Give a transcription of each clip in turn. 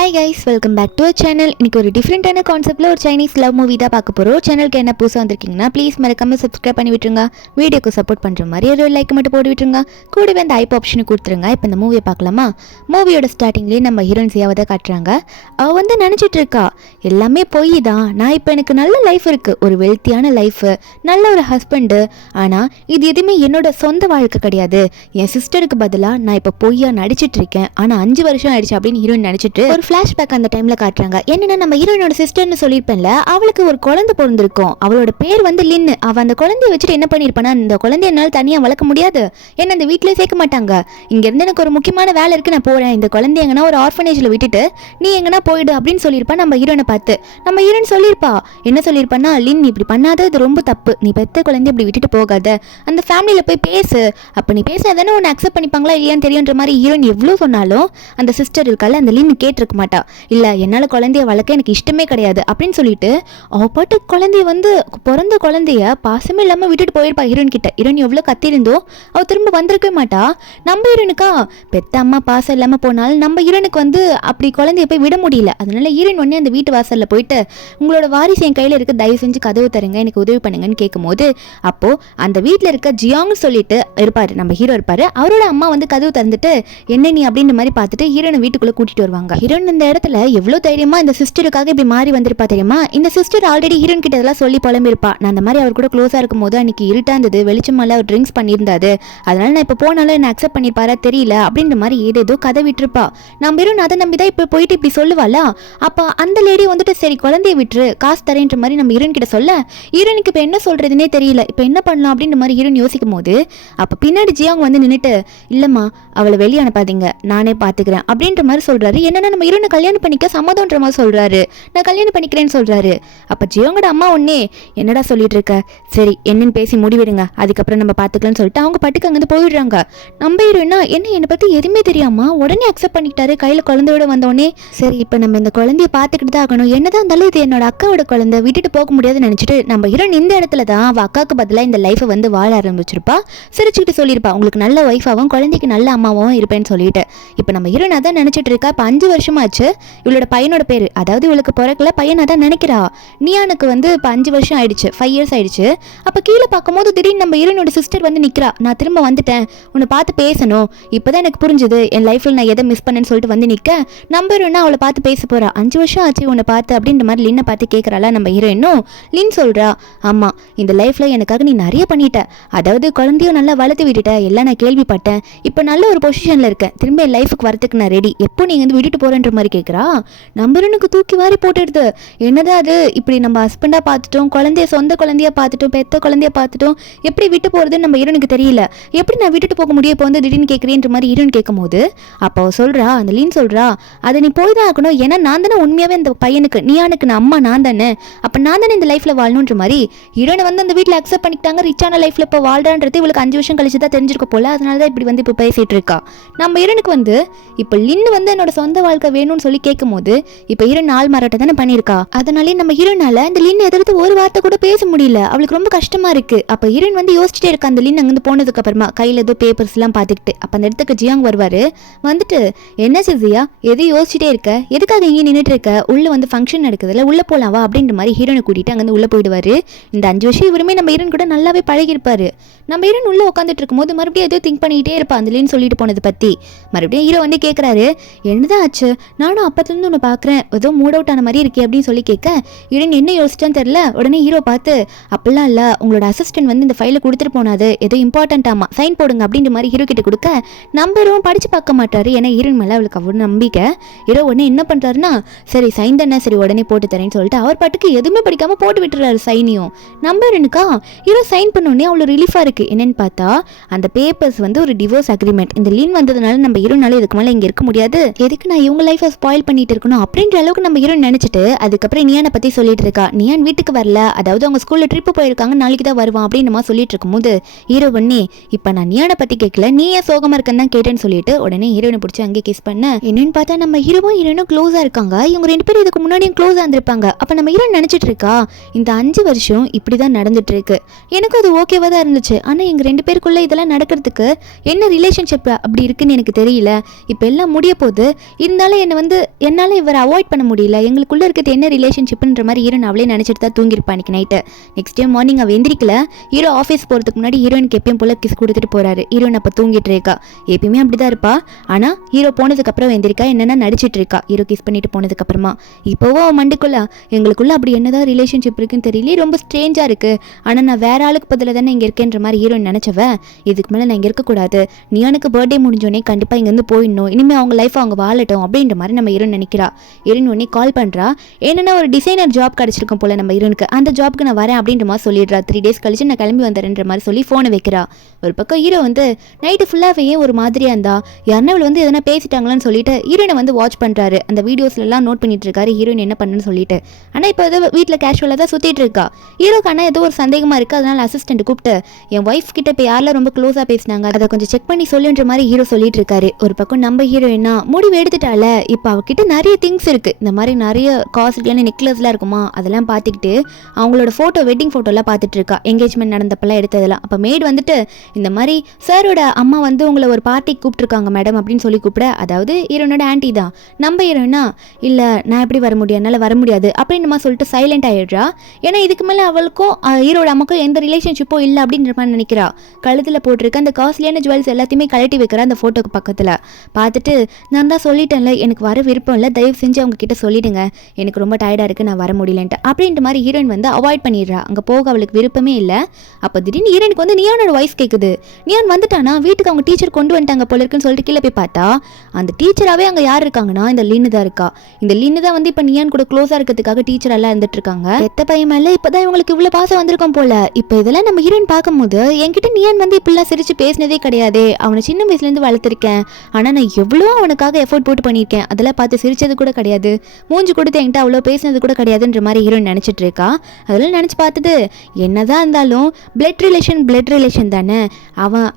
Hi guys, welcome back to channel. இன்னைக்கு ஒரு டிஃப்ரெண்டான கான்செப்டில் ஒரு சைனீஸ் லவ் மூவி தான் பார்க்க போகிறோம். சேனலுக்கு என்ன புதுசாக வந்திருக்கீங்கன்னா ப்ளீஸ் மறக்காம சப்ஸ்கிரைப் பண்ணி விட்டுருங்க. வீடியோக்கு சப்போர்ட் பண்ணுற மாதிரி ஒரு லைக் மட்டும் போட்டு விட்டுருங்க. கூடவே அந்த ஐப் ஆப்ஷனை கொடுத்துருங்க. இப்போ இந்த மூவியை பார்க்கலாமா? மூவியோட ஸ்டார்டிங்லேயே நம்ம ஹீரோயின் சியாவை தான் காட்டுறாங்க. அவள் வந்து நினச்சிட்டு இருக்கா, எல்லாமே பொய் தான், நான் இப்போ எனக்கு நல்ல லைஃப் இருக்குது, ஒரு வெல்த்தியான லைஃபு, நல்ல ஒரு ஹஸ்பண்டு, ஆனால் இது எதுவுமே என்னோட சொந்த வாழ்க்கை கிடையாது, என் சிஸ்டருக்கு பதிலாக நான் இப்போ பொய்யா நடிச்சிட்டு இருக்கேன், ஆனால் 5 வருஷம் ஆயிடுச்சு அப்படின்னு ஹீரோயின் நினச்சிட்டு ஒரு ஃப்ளாஷ்பேக் அந்த டைம்ல காட்டுறாங்க. என்னன்னா, நம்ம ஹீரோயினோட சிஸ்டர்னு சொல்லியிருப்பேன்ல, அவளுக்கு ஒரு குழந்தை பிறந்திருக்கும். அவளோட பேர் வந்து லின்னு. அவ அந்த குழந்தைய வச்சுட்டு என்ன பண்ணிருப்பானா, இந்த குழந்தைய என்னால் தனியா வளர்க்க முடியாது, என்ன அந்த வீட்டிலே சேர்க்க மாட்டாங்க, இங்க இருந்து எனக்கு ஒரு முக்கியமான வேலை இருக்கு, நான் போறேன், இந்த குழந்தைய எங்கன்னா ஒரு ஆர்ஃபனேஜ்ல விட்டுட்டு நீ எங்கன்னா போயிடு அப்படின்னு சொல்லியிருப்பா நம்ம ஹீரோனை பார்த்து. நம்ம ஹீரோயின் சொல்லியிருப்பா, என்ன சொல்லியிருப்பான்னா, லின் இப்படி பண்ணாத, இது ரொம்ப தப்பு, நீ பெத்த குழந்தைய இப்படி விட்டுட்டு போகாத, அந்த ஃபேமிலியில போய் பேசு, அப்ப நீ பேசினா தானே உன்னை அக்செப்ட் பண்ணிப்பாங்களா இல்லையான்னு தெரியுன்ற மாதிரி ஹீரோயின் எவ்வளோ சொன்னாலும் அந்த சிஸ்டர் இருக்கால, அந்த லின் கேட்டிருக்க மாட்டா. இல்ல, என்னால குழந்தைய வளர்க்க எனக்கு இஷ்டமே கிடையாது அப்படின்னு சொல்லிட்டு அவ பாட்டு குழந்தைய வந்து பிறந்த குழந்தைய பாசமே இல்லாம விட்டுட்டு போயிருப்பா ஹீரோயின் கிட்ட. ஹீரோயின் எவ்வளவு கத்திருந்தோ அவ திரும்ப வந்திருக்கவே மாட்டா. நம்ம ஹீரோனுக்கா பெத்த அம்மா பாசம் இல்லாம போனாலும் நம்ம ஹீரோனுக்கு வந்து அப்படி குழந்தைய போய் விட முடியல. அதனால ஹீரோயின் உடனே அந்த வீட்டு வாசல்ல போயிட்டு, உங்களோட வாரிசு என் கையில இருக்கு, தயவு செஞ்சு கதவு தருங்க, எனக்கு உதவி பண்ணுங்கன்னு கேட்கும் போது, அப்போ அந்த வீட்டுல இருக்க ஜியாங்னு சொல்லிட்டு இருப்பாரு, நம்ம ஹீரோ இருப்பாரு, அவரோட அம்மா வந்து கதவு திறந்துட்டு என்ன நீ அப்படின்ற மாதிரி பார்த்துட்டு ஹீரோனை வீட்டுக்குள்ள கூட்டிட்டு வருவாங்க. ஹீரோயின் இந்த இடத்துல எவ்வளவு தைரியமா இந்த சிஸ்டருக்காக இப்படி மாறி வந்திருப்பா தெரியுமா? இந்த சிஸ்டர் ஆல்ரெடி ஹீரோயின் கிட்ட இதெல்லாம் சொல்லி புலம்பிருப்பா, நான் அந்த மாதிரி அவர் கூட க்ளோஸா இருக்கும் போது அன்னைக்கு இருட்டா இருந்தது, வெளிச்சமால அவர் ட்ரிங்க்ஸ் பண்ணியிருந்தாரு, அதனால நான் இப்ப போனாலும் என்ன அக்செப்ட் பண்ணிப்பாரா தெரியல அப்படின்ற மாதிரி ஏதேதோ கதை விட்டுருப்பா. நம்ம ஹீரோயின் அதை நம்பிதான் இப்ப போயிட்டு இப்படி சொல்லுவாளா? அப்ப அந்த லேடி வந்துட்டு சரி குழந்தைய விட்டுரு, காசு தரேன்ற மாதிரி நம்ம ஹீரோயின் கிட்ட சொல்ல, ஹீரோனுக்கு இப்ப என்ன சொல்றதுன்னே தெரியல, இப்ப என்ன பண்ணலாம் அப்படின்ற மாதிரி ஹீரோயின் யோசிக்கும் போது, அப்ப பின்னாடி ஜியாங் வந்து நின்னுட்டு, இல்லம்மா அவளை வெளியே அனுப்பாதீங்க, நானே பாத்துக்கிறேன் அப்படின்ற மாதிரி சொல்றாரு. என்னன்னா, நம்ம ஹீரோனை கல்யாணம் பண்ணிக்க சம்மதம்ன்ற மாதிரி சொல்றாரு, நான் கல்யாணம் பண்ணிக்கிறேன்னு சொல்றாரு. அப்ப ஜியோங்கோட அம்மா ஒன்னே என்னடா சொல்லிட்டு இருக்க, சரி என்னன்னு பேசி முடிவிடுங்க, அதுக்கப்புறம் நம்ம பாத்துக்கலாம்னு சொல்லிட்டு அவங்க பட்டுக்கு அங்கிருந்து போயிடுறாங்க. நம்ம ஹீரோயினா என்னை பத்தி எதுவுமே தெரியாம உடனே அக்செப்ட் பண்ணிக்கிட்டாரு, கையில குழந்தையோட வந்தோடனே. சரி இப்ப நம்ம இந்த குழந்தைய பாத்துக்கிட்டு தான் ஆகணும், என்னதான் இருந்தாலும் இது என்னோட அக்காவோட குழந்தை, விட்டுட்டு போக முடியாதுன்னு நினைச்சிட்டு நம்ம ஹீரோயின் இந்த இடத்துல தான் அவ அக்காவுக்கு பதிலாக இந்த லைஃபை வந்து வாழ ஆரம்பிச்சிருப்பா. சிரிச்சுக்கிட்டு சொல்லியிருப்பா, உங்களுக்கு நல்ல ஒய்ஃபாவும் குழந்தைக்கு நல்ல அம்மாவும் இருப்பேன்னு சொல்லிட்டு. இப்ப நம்ம ஹீரோயின் அதான் நினைச்சிட்டு இருக்கா. இப்ப 5 வருஷமாச்சு இவளோட பையனோட பேரு, அதாவது இவளுக்கு பிறக்கல பையனா தான் நினைக்கிறா. நியானுக்கு வந்து இப்போ 5 வருஷம் ஆயிடுச்சு, 5 இயர்ஸ் ஆயிடுச்சு. அப்போ கீழே பார்க்கும்போது திடீர்னு நம்ம ஹீரோனோட சிஸ்டர் வந்து நிற்கிறா, நான் திரும்ப வந்துட்டேன், உன்னை பார்த்து பேசணும், இப்போதான் எனக்கு புரிஞ்சுது என் லைஃப்பில் நான் எதை மிஸ் பண்ணேன்னு சொல்லிட்டு வந்து நிற்க, நம்ம ஹீரோயினா அவளை பார்த்து பேச போறா. 5 வருஷம் ஆச்சு உன்னை பார்த்து அப்படின்ற மாதிரி லின்னை பார்த்து கேட்கறாளா நம்ம ஹீரோயினும். லின் சொல்றா, ஆமா இந்த லைஃப்ல எனக்காக நீ நிறைய பண்ணிட்ட, அதாவது குழந்தையும் நல்லா வளர்த்து விட்டுட்ட, எல்லாம் நான் கேள்விப்பட்டேன், இப்போ நல்ல ஒரு பொசிஷன்ல இருக்கேன், திரும்ப என் லைஃபுக்கு வரத்துக்கு நான் ரெடி, எப்போ நீங்க வந்து விட்டுட்டு போறேன்ற மாதிரி கேட்குறா. நம்பருக்கு தூக்கி வாரி போட்டுடுது. என்னதான் அது, இப்படி நம்ம ஹஸ்பண்டா பார்த்துட்டோம், குழந்தைய சொந்த குழந்தையா பார்த்துட்டோம், பெத்த குழந்தைய பார்த்துட்டோம், எப்படி விட்டு போறதுன்னு நம்ம ஹீரோனுக்கு தெரியல, எப்படி நான் விட்டுட்டு போக முடியும் இப்போ வந்து திடீர்னு கேட்குறேன்ற மாதிரி ஹீரோன் கேட்கும் போது, அப்போ சொல்றா, அந்த லீன் சொல்றா, அதை நீ போய் தான் ஆகணும், ஏன்னா நான் தானே உண்மையாவே அந்த பையனுக்கு நியானுக்கு நான் அம்மா, நான் தானே, அப்ப நான் தானே இந்த லைஃப்ல வாழணுன்ற மாதிரி ஹீரோனை வந்து அந்த வீட்டில் அக்செப்ட் பண்ணிக்கிட்டாங்க. ரிச்சான லைஃப்ல இப்போ வாழ்றான்றது இவளுக்கு 5 வருஷம் கழிச்சு தான் தெரிஞ்சிருக்க போல, அதனாலதான் இப்படி வந்து இப்போ பேசிட்டு இருக்கா. நம்ம ஹீரோனுக்கு வந்து இப்போ லின்னு வந்து என்னோட சொந்த வாழ்க்கை வேணும்னு சொல்லி கேட்கும் போது, இப்போ ஹீரோயின் ஆள் மாறாட்ட தானே பண்ணியிருக்கா, அதனாலே நம்ம ஹீரோயினால இந்த லின் எதிர்த்து ஒரு வார்த்தை கூட பேச முடியல, அவளுக்கு ரொம்ப கஷ்டமா இருக்கு. அப்போ ஹீரோயின் வந்து யோசிச்சுட்டே இருக்கா, அந்த லின் அங்கிருந்து போனதுக்கு அப்புறமா கையில ஏதோ பேப்பர்ஸ் எல்லாம் பார்த்துக்கிட்டு. அப்போ அந்த இடத்துக்கு ஜியாங் வருவாரு. வந்துட்டு என்ன சிசியா எதையும் யோசிச்சுட்டே இருக்க, எதுக்காக இங்கே நின்றுட்டு இருக்க, உள்ள வந்து ஃபங்க்ஷன் நடக்குதுல்ல, உள்ள போலாவா அப்படின்ற மாதிரி ஹீரோனை கூட்டிட்டு அங்கிருந்து உள்ள போயிடுவாரு. இந்த 5 வருஷம் இவருமே நம்ம ஹீரோயின் கூட நல்லாவே பழகி இருப்பாரு. நம்ம ஹீரோயின் உள்ள உட்காந்துட்டு இருக்கும் போது மறுபடியும் ஏதோ திங்க் பண்ணிக்கிட்டே இருப்பா அந்த லின் சொல்லிட்டு போனது பத்தி. மறுபடியும் ஹீரோ வந்து கேட்கறாரு, என்னதான் ஆச்சு, நானும் அப்பத்துல உன்னை பாக்குறேன், ஏதோ மூட் அவுட் ஆன மாதிரி இருக்கே அப்படின்னு சொல்லி கேட்க, ஹீரோயின் என்ன யோசிச்சான்னு தெரியல. உடனே ஹீரோ பார்த்து, அப்படிலாம் இல்ல, உங்களோட அசிஸ்டன்ட் வந்து இந்த ஃபைலை கொடுத்துட்டு போனாது, ஏதோ இம்பார்ட்டன்டாமா, சைன் போடுங்க அப்படின்ற மாதிரி ஹீரோ கிட்ட கொடுக்க, நம்ம ஹீரோவும் படிச்சு பார்க்க மாட்டாரு, ஏன்னா ஹீரோயின் மேல அவளுக்கு அவ்வளவு நம்பிக்கை. ஹீரோ உடனே என்ன பண்றாருன்னா, சரி சைன் தானே, சரி உடனே போட்டு தரேன்னு சொல்லிட்டு அவர் பாட்டுக்கு எதுவுமே படிக்காம போட்டு விட்டுறாரு சைனையும். நம்ம ஹீரோனுக்கா ஹீரோ சைன் பண்ணோடனே அவ்வளோ ரிலீஃபா இருக்கு. என்னன்னு பார்த்தா அந்த பேப்பர்ஸ் வந்து ஒரு டிவோர்ஸ் அக்ரிமெண்ட். இந்த லீன் வந்ததுனால நம்ம ஹீரோனால இதுக்கு மேலே இங்க இருக்க முடியாது, எதுக்கு நான் இவங்க லைஃபை ஸ்பாயில் பண்ணிட்டு இருக்கணும் அப்படின்ற அளவுக்கு நம்ம ஹீரோ நினைச்சிட்டு அதுக்கப்புறம் நியானை பத்தி சொல்லிட்டு இருக்கா. நியான் வீட்டுக்கு வரல, அதாவது அவங்க ஸ்கூல்ல ட்ரிப் போயிருக்காங்க, நாளைக்கு தான் வருவான் அப்படின்னு சொல்லிட்டு இருக்கும்போது ஹீரோ பண்ணி, இப்ப நான் நியானை பத்தி கேட்கல, நீ ஏன் சோகமா இருக்கன்னு தான் கேட்டேன்னு சொல்லிட்டு உடனே ஹீரோனை பிடிச்சி அங்கே கிஸ் பண்ண. என்னன்னு பார்த்தா நம்ம ஹீரோவும் ஹீரோனும் க்ளோஸா இருக்காங்க. இவங்க 2 பேரும் இதுக்கு முன்னாடியும் க்ளோஸா இருந்திருப்பாங்க. அப்ப நம்ம ஹீரோ நினைச்சிட்டு இருக்கா, இந்த 5 வருஷம் இப்படிதான் நடந்துட்டு இருக்கு, எனக்கு அது ஓகேவா தான் இருந்துச்சு, ஆனா எங்க 2 பேருக்குள்ள இதெல்லாம் நடக்கிறதுக்கு என்ன ரிலேஷன்ஷிப் அப்படி இருக்குன்னு எனக்கு தெரியல, இப்ப எல்லாம் முடிய போது, இருந்தாலும் என்னை வந்து என்னால் இவரை அவாய்ட் பண்ண முடியல, எங்களுக்குள்ளே இருக்கிறது என்ன ரிலேஷன்ஷிப்ன்ற மாதிரி ஹீரோயின் அவளே நினச்சிட்டு தான் தூங்கிருப்பா அன்றைக்கி நைட்டு. நெக்ஸ்ட் டே மார்னிங் அவள் எந்திரிக்கல. ஹீரோ ஆஃபீஸ் போகிறதுக்கு முன்னாடி ஹீரோயினுக்கு எப்பயும் போல் கிஸ் கொடுத்துட்டு போகிறாரு. ஹீரோயின் அப்போ தூங்கிட்டு இருக்கா. எப்பயுமே அப்படி தான் இருப்பா. ஆனால் ஹீரோ போனதுக்கப்புறம் எந்திரிக்கா, என்னென்னா நடிச்சிட்டு இருக்கா ஹீரோ கிஸ் பண்ணிட்டு போனதுக்கப்புறமா. இப்போவும் அவன் மண்டுக்குள்ள எங்களுக்குள்ள அப்படி என்னதான் ரிலேஷன்ஷிப் இருக்குன்னு தெரியல, ரொம்ப ஸ்ட்ரேஞ்சாக இருக்குது, ஆனால் நான் வேற ஆளுக்கு பதிலாக தானே இங்கே இருக்கேன்ற மாதிரி ஹீரோயின் நினச்சவன் இதுக்கு மேலே நான் இங்கே இருக்கக்கூடாது, நியானுக்கு பர்த்டே முடிஞ்சோடனே கண்டிப்பாக இங்கேருந்து போயிடணும், இனிமேல் அவங்க லைஃப் அவங்க வாழட்டும் அப்படின்ற மாதிரி நம்ம ஹீரோயின் நினைக்கிறா. ஹீரோயின் உடனே கால் பண்ணுறா. என்னென்னா ஒரு டிசைனர் ஜாப் கிடச்சிருக்கும் போல் நம்ம ஹீரோனுக்கு, அந்த ஜாப்க்கு நான் வரேன் அப்படின்ற மாதிரி சொல்லிடுறா. 3 days கழிச்சு நான் கிளம்பி வந்துடுறேன்ற மாதிரி சொல்லி ஃபோனை வைக்கிறா. ஒரு பக்கம் ஹீரோ வந்து நைட்டு ஃபுல்லாகவே ஒரு மாதிரியாக இருந்தா, யாருன்னா இவள் வந்து எதனா பேசிட்டாங்களான்னு சொல்லிட்டு ஹீரோயினை வந்து வாட்ச் பண்ணுறாரு. அந்த வீடியோஸ்லாம் நோட் பண்ணிட்டு இருக்காரு ஹீரோயின் என்ன பண்ணுன்னு சொல்லிட்டு. ஆனால் இப்போ ஏதோ வீட்டில் கேஷுவலாக தான் சுற்றிட்டு இருக்கா. ஹீரோக்கு ஆனால் ஏதோ ஒரு சந்தேகமாக இருக்குது. அதனால் அசிஸ்டன்ட் கூப்பிட்டு என் ஒய்ஃப் கிட்ட இப்போ யாரெல்லாம் ரொம்ப க்ளோஸாக பேசினாங்க அதை கொஞ்சம் செக் பண்ணி சொல்லுன்ற மாதிரி ஹீரோ சொல்லிட்டு இருக்காரு. ஒரு பக்கம் நம்ம ஹீரோயினா முடிவு எடுத்துட்டால, இப்போ அவகிட்ட நிறைய திங்ஸ் இருக்குது, இந்த மாதிரி நிறைய காஸ்ட்லியான நெக்லஸ்லாம் இருக்குமா, அதெல்லாம் பார்த்துக்கிட்டு அவங்களோட ஃபோட்டோ வெட்டிங் ஃபோட்டோலாம் பார்த்துட்டு இருக்கா. என்கேஜ்மெண்ட் நடந்தப்பெல்லாம் எடுத்ததெல்லாம். அப்போ மேட் வந்துட்டு இந்த மாதிரி சாரோட அம்மா வந்து உங்களை ஒரு பார்ட்டிக்கு கூப்பிட்டுருக்காங்க மேடம் அப்படின்னு சொல்லி கூப்பிட, அதாவது ஹீரோனோட ஆன்ட்டி தான். நம்ம ஹீரோயினா இல்லை நான் எப்படி வர முடியும், என்னால் வர முடியாது அப்படின்னு மாதிரி சொல்லிட்டு சைலண்ட் ஆகிடுறா. ஏன்னா இதுக்கு மேலே அவளுக்கும் ஹீரோட அம்மாக்கும் எந்த ரிலேஷன்ஷிப்பும் இல்லை அப்படின்ற மாதிரி நினைக்கிறா. கழுத்தில் போட்டிருக்க அந்த காஸ்ட்லியான ஜுவல்ஸ் எல்லாத்தையுமே கழட்டி வைக்கிறா அந்த ஃபோட்டோக்கு பக்கத்தில். பார்த்துட்டு நான் தான் சொல்லிட்டேன்ல எனக்கு வர விருப்பம் இல்லை, தயவு செஞ்சு அவங்க கிட்ட சொல்லிடுங்க, எனக்கு ரொம்ப டயர்டாக இருக்குது, நான் வர முடியலன்ட்டு அப்படின்ற மாதிரி ஹீரோயின் வந்து அவாய்ட் பண்ணிடுறா. அங்கே போக அவளுக்கு விருப்பமே இல்லை. அப்போ திடீர்னு ஹீரோனுக்கு வந்து நியானோட வாய்ஸ் கேட்குது. நியான் வந்துட்டானா, வீட்டுக்கு அவங்க டீச்சர் கொண்டு வந்துட்டாங்க போல இருக்குன்னு சொல்லிட்டு கீழே போய் பார்த்தா அந்த டீச்சராகவே அங்கே யார் இருக்காங்கன்னா இந்த லின்னு தான் இருக்கா. இந்த லின்னு தான் வந்து இப்போ நியான் கூட க்ளோஸாக இருக்கிறதுக்காக டீச்சர் எல்லாம் இருந்துட்டு இருக்காங்க. எத்த பையன் மேலே இப்போதான் இவங்களுக்கு இவ்வளோ பாசம் வந்திருக்கும் போல. இப்போ இதெல்லாம் நம்ம ஹீரோயின் பார்க்கும்போது என்கிட்ட நியான் வந்து இப்படிலாம் சிரிச்சு பேசினதே கிடையாது, அவனை சின்ன வயசுலேருந்து வளர்த்துருக்கேன், ஆனால் நான் எவ்வளோ அவனுக்காக எஃபோர்ட் போட்டு பண்ணியிருக்கேன், அதெல்லாம் பார்த்து சிரிச்சது கூட கிடையாது, மூஞ்சி கொடுத்து என்கிட்ட அவ்வளோ பேசினது கூட கிடையாதுன்ற மாதிரி ஹீரோயின் நினச்சிட்டு இருக்கா. அதெல்லாம் நினச்சி பார்த்துட்டு என்னதான் இருந்தாலும் பிளட் ரிலேஷன் தானே,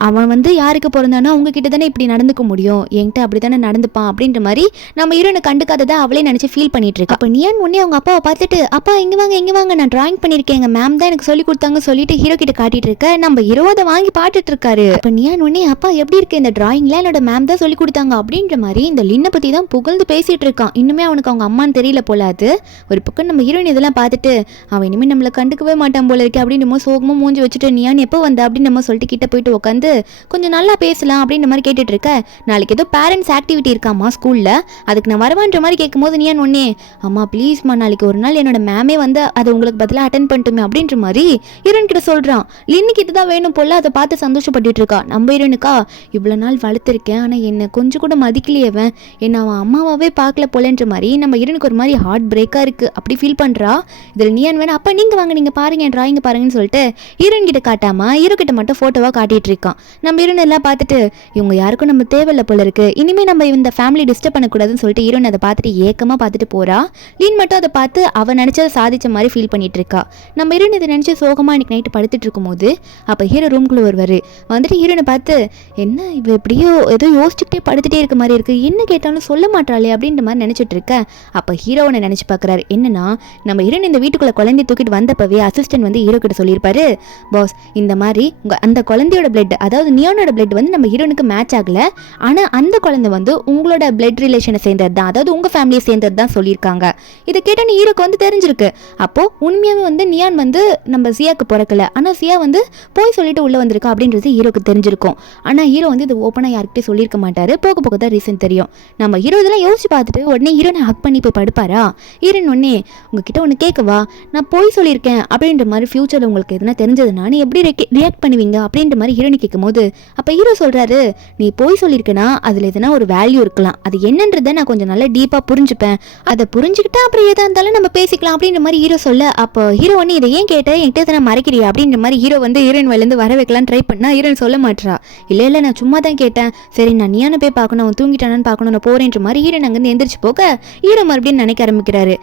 அவன் வந்து யாருக்கு பிறந்தானோ அவங்க கிட்ட தானே இப்படி நடந்துக்க முடியும், என்கிட்ட அப்படி தானே நடந்துப்பான் அப்படின்ற மாதிரி நம்ம ஹீரோனை கண்டுக்காததை அவளே நினச்சி ஃபீல் பண்ணிட்டு இருக்கா. அப்போ நியான் முன்னே அவங்க அப்பாவை பார்த்துட்டு அப்பா இங்கே வாங்க நான் டிராயிங் பண்ணியிருக்கேன், எங்கள் மேம் தான் எனக்கு சொல்லி கொடுத்தாங்க சொல்லிட்டு ஹீரோ கிட்ட காட்டிட்டு இருக்க. நம்ம ஹீரோ அதை வாங்கி பாட்டுட்டு இருக்காரு. அப்போ நியான் உடனே அப்பா எப்படி இருக்கு இந்த டிராயிங்ல, என்னோட மேம் தான் சொல்லி கொடுத்தாங்க அப்படின்ற மாதிரி இந்த லின்னை பற்றி தான் புகழ்ந்து பேசிட்டு இருக்கான். இன்னுமே அவனுக்கு அவங்க அம்மான்னு தெரியல போல. அது ஒரு பக்கம் நம்ம ஹீரோயின் இதெல்லாம் பார்த்துட்டு அவன் இனிமேல் நம்மளை கண்டுக்கவே மாட்டான் போல இருக்கு அப்படின்னு சோகமாக மூஞ்சி வச்சுட்டு நியான் எப்போ வந்த அப்படின்னு நம்ம சொல்லிட்டு கிட்ட போயிட்டு உட்காந்து கொஞ்சம் நல்லா பேசலாம் அப்படின்ற மாதிரி கேட்டுட்டு இருக்க. நாளைக்கு ஏதோ பேரண்ட்ஸ் ஆக்டிவிட்டி இருக்காமா ஸ்கூல்ல, அதுக்கு நான் வரவான்ற மாதிரி கேட்கும்போது நியான் ஒன்னே அம்மா ப்ளீஸ்மா நாளைக்கு ஒரு நாள் என்னோட மேமே வந்து அதை உங்களுக்கு பதிலாக அட்டென்ட் பண்ணிட்டுமே அப்படின்ற மாதிரி ஹீரோயின் கிட்ட சொல்றான். லின்னுக்கு இதுதான் வேணும் போல. அதை பார்த்து சந்தோஷப்பட்டுட்டு இருக்கா. நம்ம ஹீரோயினுக்கா இவ்வளோ நாள் வளர்த்துருக்கேன் ஆனால் என்னை கொஞ்சம் கூட மதிக்கலையவன், என்ன அவன் அம்மாவாவே பார்க்கல போலன்ற மாதிரி நம்ம ஹீரோனுக்கு ஒரு மாதிரி ஹார்ட் பிரேக்காக இருக்கு. அப்படி ஃபீல் பண்றா. இதில் நியான் வேணா அப்பா நீங்க வாங்க நீங்க பாருங்க டிராயிங் பாருங்கன்னு சொல்லிட்டு ஹீரோயின் கிட்ட காட்டாம ஹீரோ கிட்ட மட்டும் போட்டோவா காட்டிட்டு இருக்கான். நம்ம ஹீரோயின் எல்லாம் பார்த்துட்டு இவங்க யாருக்கும் நம்ம தேவையில்லை போல இருக்கு, இனிமே நம்ம இந்த ஃபேமிலி டிஸ்டர்ப் பண்ணக்கூடாதுன்னு சொல்லிட்டு ஹீரோயின் அதை பார்த்துட்டு ஏக்கமா பார்த்துட்டு போறா. லீன் மட்டும் அதை பார்த்து அவன் நினைச்சதை சாதிச்ச மாதிரி ஃபீல் பண்ணிட்டு இருக்கா. நம்ம ஹீரோயின் இதை நினைச்சு சோகமா இன்னைக்கு நைட்டு படுத்துட்டு இருக்கும் போது அப்போ ஹீரோ ரூம்குள்ள வருவாரு. வந்துட்டு ஹீரோனை பார்த்து என்ன இவ எப்படியோ ஏதோ யோசிச்சுக்கிட்டே படுத்துட்டே இருக்க மாதிரி இருக்கு, என்ன கேட்டாலும் சொல்ல மாட்டாளே அப்படின்ற மாதிரி நினைச்சிட்டு இருக்க. அப்போ ஹீரோனை நினைச்சு பார்க்குறாரு. என்னன்னா நம்ம ஹீரோயின் இந்த வீட்டுக்குள்ள குழந்தை தூக்கிட்டு வந்தப்பவே அசிஸ்டன்ட் வந்து ஹீரோ கிட்ட சொல்லியிருப்பாரு, பாஸ் இந்த மாதிரி அந்த குழந்தையோட பிளட் அதாவது நியானோட பிளட் வந்து நம்ம ஹீரோனுக்கு மேட்ச் ஆகல, ஆனால் அந்த குழந்தை வந்து உங்களோட பிளட் ரிலேஷனை சேர்ந்தது தான், அதாவது உங்க ஃபேமிலியை சேர்ந்தது தான் சொல்லியிருக்காங்க. இதை கேட்டால் ஹீரோக்கு வந்து தெரிஞ்சிருக்கு. அப்போ உண்மையாவே வந்து நியான் வந்து நம்ம சியாக்கு பிறக்கல, ஆனால் சியா வந்து போய் சொல்லிட்டு உள்ள வந்திருக்கா அப்படின்றது ஹீரோக்கு தெரிஞ்சிருக்கும். ஆனால் ஹீரோ வந்து இது ஓப்பனாக யாருக்கிட்டே சொல்லியிருக்க மாட்டாரு. போக போக தான் ரீசன் தெரியும். நம்ம ஹீரோ இதெல்லாம் யோசிச்சு பார்த்துட்டு உடனே ஹீரோனை ஹக் பண்ணி போய் படுப்பாரா. ஹீரோன் உடனே உங்ககிட்ட ஒன்று கேட்கவா, நான் போய் சொல்லியிருக்கேன் அப்படின்ற மாதிரி ஃபியூச்சரில் உங்களுக்கு எதுனா தெரிஞ்சதுன்னா நீ எப்படி ரியாக்ட் பண்ணுவீங்க அப்படின்ற மாதிரி ஹீரோனி கேட்கும்போது அப்போ ஹீரோ சொல்கிறாரு, நீ போய் சொல்லியிருக்கேன்னா அதில் எதுனா ஒரு வேல்யூ இருக்கலாம், அது என்னன்றதை நான் கொஞ்சம் நல்லா டீப்பாக புரிஞ்சுப்பேன், அதை புரிஞ்சுக்கிட்டா அப்புறம் எதாக இருந்தாலும் நம்ம பேசிக்கலாம் அப்படின்ற மாதிரி ஹீரோ சொல்ல. அப்போ ஹீரோ ஒன்று இதை ஏன் கேட்ட என்கிட்ட எதனா மறைக்கிறியா அப்படின்ற மாதிரி ஹீரோ வந்து ஹீரோயின் வலேருந்து வர வைக்கலாம் ட்ரை பண்ணா ஹீரோயின் சொல்ல மாட்டா. இல்லை நான் சும்மா தான் கேட்டேன், சரி நான் நியானை போய் பார்க்கணும், அவன் தூங்கிட்டானான்னு பார்க்கணும், நான் போறேன்ற மாதிரி ஹீரோயின் அங்கேருந்து எந்திரிச்சு போக ஹீரோ மறுபடியும் நினைக்க ஆரம்பிக்கிறாரு.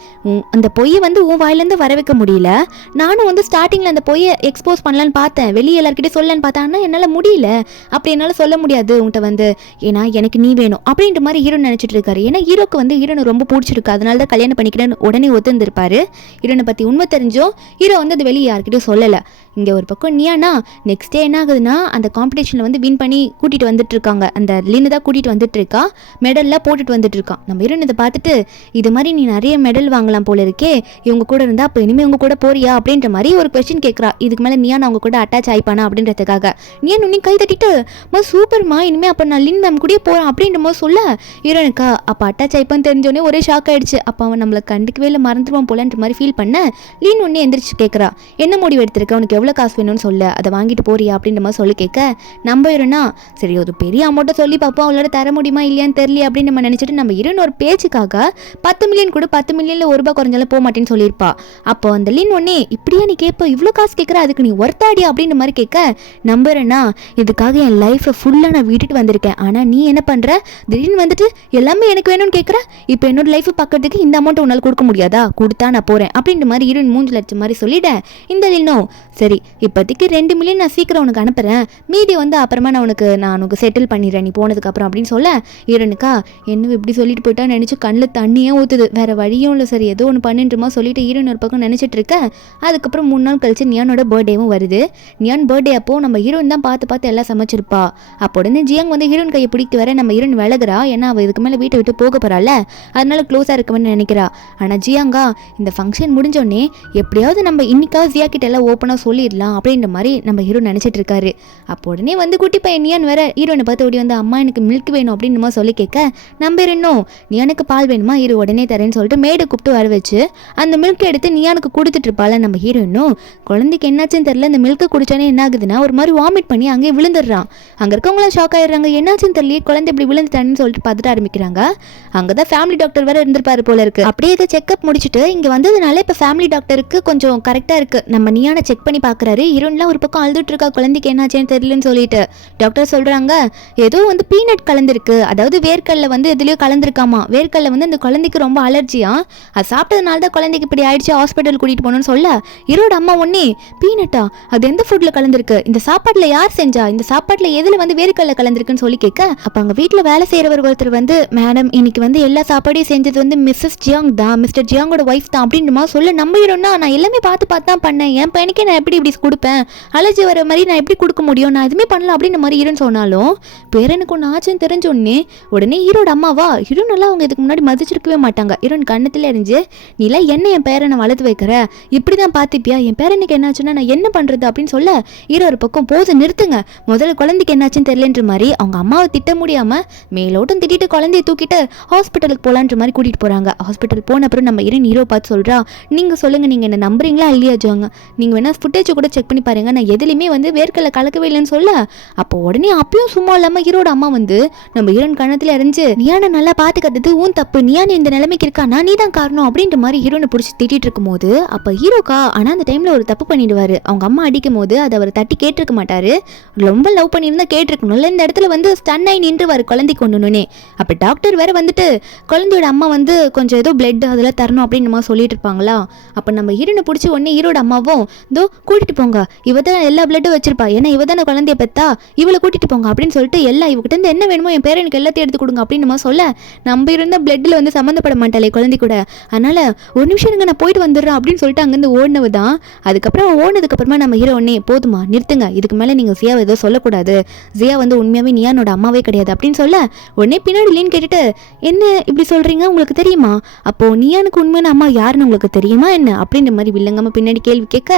அந்த பொய்யை வந்து உன் வாயிலேருந்து வர வைக்க முடியல, நானும் வந்து ஸ்டார்டிங்கில் அந்த பொய்யை எக்ஸ்போஸ் பண்ணலான்னு பார்த்தேன், வெளியே எல்லாருக்கிட்டே சொல்லலான்னு பார்த்தேன், ஆனால் என்னால் முடியல, அப்படி என்னால் சொல்ல முடியாது உன்கிட்ட வந்து, ஏன்னா எனக்கு நீ வேணும் அப்படின்ற மாதிரி ஹீரோ நினச்சிட்டு இருக்காரு. ஏன்னா ஹீரோக்கு வந்து ஹீரோனை ரொம்ப பிடிச்சிருக்கு, அதனால தான் கல்யாணம் பண்ணிக்கிறேன்னு உடனே ஒத்துந்திருப்பாரு. ஹீரோனை பற்றி உண்மை தெரிஞ்சும் ஹீரோ வந்து அது வெளியே யார்கிட்டையும் சொல்லலை. இங்கே ஒரு பக்கம் நியானா நெக்ஸ்ட் டே என்ன ஆகுதுன்னா அந்த காம்படிஷனில் வந்து வின் பண்ணி கூட்டிகிட்டு வந்துட்டு இருக்காங்க. அந்த லின்னு தான் கூட்டிகிட்டு வந்துட்டு இருக்கா, மெடல்லாம் போட்டுட்டு வந்துட்டு இருக்கான். நம்ம ஹீரோயின் இதை பார்த்துட்டு இது மாதிரி நீ நிறைய மெடல் வாங்கலாம் போல இருக்கே, இவங்க கூட இருந்தா அப்போ இனிமே உங்க கூட போறியா அப்படின்ற மாதிரி ஒரு கொஸ்டின் கேட்கறா. இதுக்கு மேலே நியான் அவங்க கூட அட்டாச் ஆயிப்பானா அப்படின்றதுக்காக நியான் உன்னை கை தட்டிட்டு சூப்பர்மா இனிமே அப்போ நான் லின் மேம் கூட போறேன் அப்படின்ற மாதிரி சொல்ல ஹீரோனுக்கா அப்போ அட்டாச் ஆயிப்பான்னு தெரிஞ்சோடனே ஒரே ஷாக் ஆயிடுச்சு. அப்போ அவன் நம்மளை கண்டுக்கவே இல்லை மறந்துடுவான் போலன்ற மாதிரி ஃபீல் பண்ண லின் ஒன்னே எந்திரிச்சு கேட்கறா, என்ன முடிவு எடுத்திருக்க, உனக்கு எவ்வளோ காசு வேணும்னு சொல்ல, அதை வாங்கிட்டு போறியா அப்படின்ற மாதிரி சொல்லி கேட்க நம்ம ஹீரோனா சரி ஒரு பெரிய அமௌண்ட்டை சொல்லி பார்ப்போம், அவளோட தர முடியுமா இல்லையான்னு தெரியல அப்படின்னு நம்ம நினைச்சிட்டு நம்ம ஹீரோன் ஒரு பேச்சுக்காக 10 மில்லியன் கூட 10 மில்லியன்ல ₹1 குறைஞ்சாலும் போக மாட்டேன்னு சொல்லியிருப்பா. அப்போ அந்த லின் ஒன்னே இப்படியா நீ கேட்ப, இவ்வளோ காசு கேட்குற, அதுக்கு நீ ஒர்த்தாடியா அப்படின்ற மாதிரி கேட்க நம்புறேன்னா இதுக்காக என் லைஃப்பை ஃபுல்லாக நான் விட்டுட்டு வந்திருக்கேன், ஆனால் நீ என்ன பண்ணுற திடீர்னு வந்துட்டு எல்லாமே எனக்கு வேணும்னு கேட்குற, இப்போ என்னோட லைஃப்பை பார்க்கறதுக்கு இந்த அமௌண்ட் உன்னால் கொடுக்க முடியாதா, கொடுத்தா நான் போகிறேன் அப்படின்ற மாதிரி ஹீரோயின் 3 லட்சம் மாதிரி சொல்லிட்டேன். இந்த லின்னோ சரி இப்போதைக்கு 2 மில்லியன் நான் சீக்கிரம் உனக்கு அனுப்புகிறேன், மீதி வந்து அப்புறமா நான் உனக்கு செட்டில் பண்ணிடுறேன் நீ போனதுக்கு அப்புறம் அப்படின்னு சொல்ல ஹீரோனுக்கா என்ன இப்படி சொல்லிட்டு போயிட்டா நினச்சி கண்ணில் தண்ணியே ஊற்றுது, வேற வழியும் இல்லை, சரி ஏதோ ஒன்று பண்ணிட்டுமா சொல்லிட்டு ஹீரோயின் ஒரு பக்கம் நினச்சிட்டு இருக்க. அதுக்கப்புறம் 3 நாள் கழிச்சு நியானோட பர்த்டேவும் வருது. நியான் பர்த்டே அப்போ நம்ம ஹீரோயின் தான் பார்த்து எல்லாம் சமைச்சிருப்பா. அப்போ உடனே ஜியாங் வந்து ஹீரோயின் கையை பிடிக்க வர நம்ம ஹீரோயின் விலகுறா, ஏன்னா அவள் இதுக்கு மேலே வீட்டை விட்டு போக போறாள், அதனால க்ளோஸாக இருக்கணும்னு நினைக்கிறா. ஆனால் ஜியாங்கா இந்த ஃபங்க்ஷன் முடிஞ்சோடனே எப்படியாவது நம்ம இன்னைக்காவது ஜியா கிட்ட எல்லாம் ஓப்பனாக சொல்லிடலாம் அப்படின்ற மாதிரி நம்ம ஹீரோ நினச்சிட்டு இருக்காரு. அப்போ உடனே வந்து குட்டி பையன் நியான் வேற ஹீரோனை பார்த்து ஓடி வந்து அம்மா எனக்கு மில்க் வேணும் அப்படின்னு சொல்லி கேட்க நம்ம இன்னும் நியானுக்கு பால் வேணுமா ஹீரோ உடனே தரேன்னு சொல்லிட்டு மேடை கூப்பிட்டு வர வச்சு அந்த மில்க் எடுத்து நியானுக்கு கொடுத்துட்டு இருப்பாள். நம்ம ஹீரோயினும் குழந்தைக்கு என்னாச்சுன்னு தெரியல, இந்த மில்க் குடிச்சானே என்ன ஆகுதுன்னா ஒரு மாதிரி வாமிட் பண்ணி அங்கேயே விழுந்துடுறான். அங்கே இருக்கவங்களாம் ஷாக் ஆயிடுறாங்க, என்னாச்சுன்னு தெரியல குழந்தை இப்படி விழுந்துட்டான்னு சொல்லிட்டு பார்த்துட்டு ஆரம்பிக்கிறாங்க. அங்கதான் ஃபேமிலி டாக்டர் வேற இருந்திருப்பாரு போல இருக்கு. அப்படியே இதை செக்அப் முடிச்சுட்டு இங்க வந்ததுனால இப்ப ஃபேமிலி டாக்டருக்கு கொஞ்சம் கரெக்டா இருக்கு. நம்ம நியானை செக் பண்ணி பாக்குறாரு. ஹீரோன்லாம் ஒரு பக்கம் அழுதுட்டு இருக்கா, குழந்தைக்கு என்னாச்சுன்னு தெரியலன்னு சொல்லிட்டு டாக்டர் சொல்றாங்க ஏதோ வந்து பீனட் கலந்துருக்கு, அதாவது வேர்க்கல்ல வந்து எதுலயோ கலந்துருக்காமா, வேர்க்கல்ல வந்து அந்த குழந்தைக்கு ரொம்ப அலர்ஜியா, அது சாப்பிட்டதுனால தான் குழந்தைக்கு இப்படி ஆயிடுச்சு, ஹாஸ்பிட்டல் கூட்டிட்டு போகணும்னு சொல்ல ஹீரோட அம்மா ஒன்னே பீனட்டா அது எந்த ஃபுட்ல கலந்துருக்கு, இந்த சாப்பாட்டுல யார் செஞ்சா, இந்த சாப்பாட்டுல எதுல வந்து வேர்க்கல்ல கலந்துருக்குன்னு சொல்லி கேட்க அப்ப அங்க வீட்டுல வேலை செய்யறவர் ஒருத்தர் வந்து மேடம் இன்னைக்கு வந்து எல்லா சாப்பாடையும் செஞ்சது வந்து மிஸ்ஸஸ் ஜியாங் தான், மிஸ்டர் ஜியாங்கோட ஒய்ஃப் தான் அப்படின்னுமா சொல்ல நம்பிடும்னா நான் எல்லாமே பார்த்து தான் பண்ணேன், என் பையனுக்கே நான் எப்படி இப்படி கொடுப்பேன், அலர்ஜி வர மாதிரி நான் எப்படி கொடுக்க முடியும், நான் எதுவுமே பண்ணலாம் அப்படின்ற மாதிரி ஹீரோன்னு சொன்னாலும் பேரனுக்கு ஒன்று ஆச்சுன்னு தெரிஞ்சோடனே உடனே ஹீரோட அம்மாவா ஹீரோ நல்லா அவங்க இதுக்கு முன்னாடி மதிச்சிருக்கவே மாட்டாங்க. ஹீரோன் கண்ணத்துல எரிஞ்சு நீலாம் என்ன என் பேரனை வளர்த்து வைக்கிற, இப்படிதான் பார்த்துப்பியா, என் பேரனுக்கு என்னாச்சுன்னா நான் என்ன பண்றது அப்படின்னு சொல்ல ஹீரோ ஒரு பக்கம் போது நிறுத்துங்க, முதல்ல குழந்தைக்கு என்னாச்சுன்னு தெரியலன்ற மாதிரி அவங்க அம்மாவை திட்ட முடியாம மேலோட்டம் திட்டிட்டு குழந்தைய தூக்கிட்டு ஹாஸ்பிட்டலுக்கு போலான்ற மாதிரி கூட்டிட்டு போறாங்க. ஹாஸ்பிட்டல் போன அப்புறம் நம்ம ஹீரோ பார்த்து சொல்றா நீங்க சொல்லுங்க நீங்க என்ன நம்புறீங்களா இல்லையா ஜோங்க, நீங்க வேணா ஃபுட்டேஜ் கூட செக் பண்ணி பாருங்க, நான் எதுலையுமே வந்து வேர்க்கல்ல கலக்கவே இல்லைன்னு சொல்ல அப்போ உடனே அப்பயும் சும்மா இல்லாம ஹீரோட அம்மா வந்து நம்ம ஹீரோன் கண்ணத்துல இறஞ்சு நியானை நல்லா பாத்துக்கிறது உன் தப்பு, நியான் இந்த நிலைமைக்கு இருக்கானா நீ தான் காரணம் அப்படின்ற மாதிரி ஹீரோனை பிடிச்சி திட்டிட்டு இருக்கும் போது அப்ப ஹீரோக்கா ஆனா அந்த டைம்ல ஒரு தப்பு பண்ணிடுவாரு. அவங்க அம்மா அடிக்கும் போது அதை அவர் தட்டி கேட்டிருக்க மாட்டாரு, ரொம்ப லவ் பண்ணியிருந்தா கேட்டிருக்கணும்ல, இந்த இடத்துல வந்து ஸ்டன் ஆகி நின்றுவாரு குழந்தை கொண்டுனே. அப்ப டாக்டர் வேற வந்துட்டு குழந்தையோட அம்மா வந்து கொஞ்சம் ஏதோ பிளட் அதெல்லாம் தரணும் அப்படின்னு சொல்லிட்டு இருப்பாங்களா. அப்ப நம்ம ஹீரோனை பிடிச்சி உடனே ஹீரோட அம்மாவும் இதோ கூட்டிட்டு போங்க, இவ தான் எல்லா பிளட்டும் வச்சிருப்பா, ஏன்னா இவ தானே குழந்தைய பெத்தா, இவளை கூட்டிட்டு போங்க அப்படின்னு சொல்லிட்டு எல்லா இவகிட்ட இருந்து என்ன வேணுமோ என் பேரனுக்கு எல்லாத்தையும் எடுத்து கொடுங்க அப்படின்னு சொல்ல நம்ம இருந்த பிளட்ல வந்து சம்மந்தப்பட மாட்டாளே குழந்தை கூட, அதனால ஒரு நிமிஷம் இருங்க நான் போயிட்டு வந்துடுறேன் அப்படின்னு சொல்லிட்டு அங்கிருந்து ஓடினவு தான். அதுக்கப்புறம் ஓடினதுக்கு அப்புறமா நம்ம ஹீரோ ஒன்னே போதுமா நிறுத்துங்க, இதுக்கு மேல நீங்க ஜியாவை ஏதோ சொல்லக்கூடாது, ஜியா வந்து உண்மையாவே நியானோட அம்மாவே கிடையாது அப்படின்னு சொல்ல உடனே பின்னாடி லீன் கேட்டுட்டு என்ன இப்படி சொல்றீங்க, உங்களுக்கு தெரியுமா, அப்போ நியானுக்கு உண்மையான அம்மா யாருன்னு உங்களுக்கு தெரியுமா என்ன அப்படின்ற மாதிரி வில்லங்கம்மா பின்னாடி கேள்வி கேட்க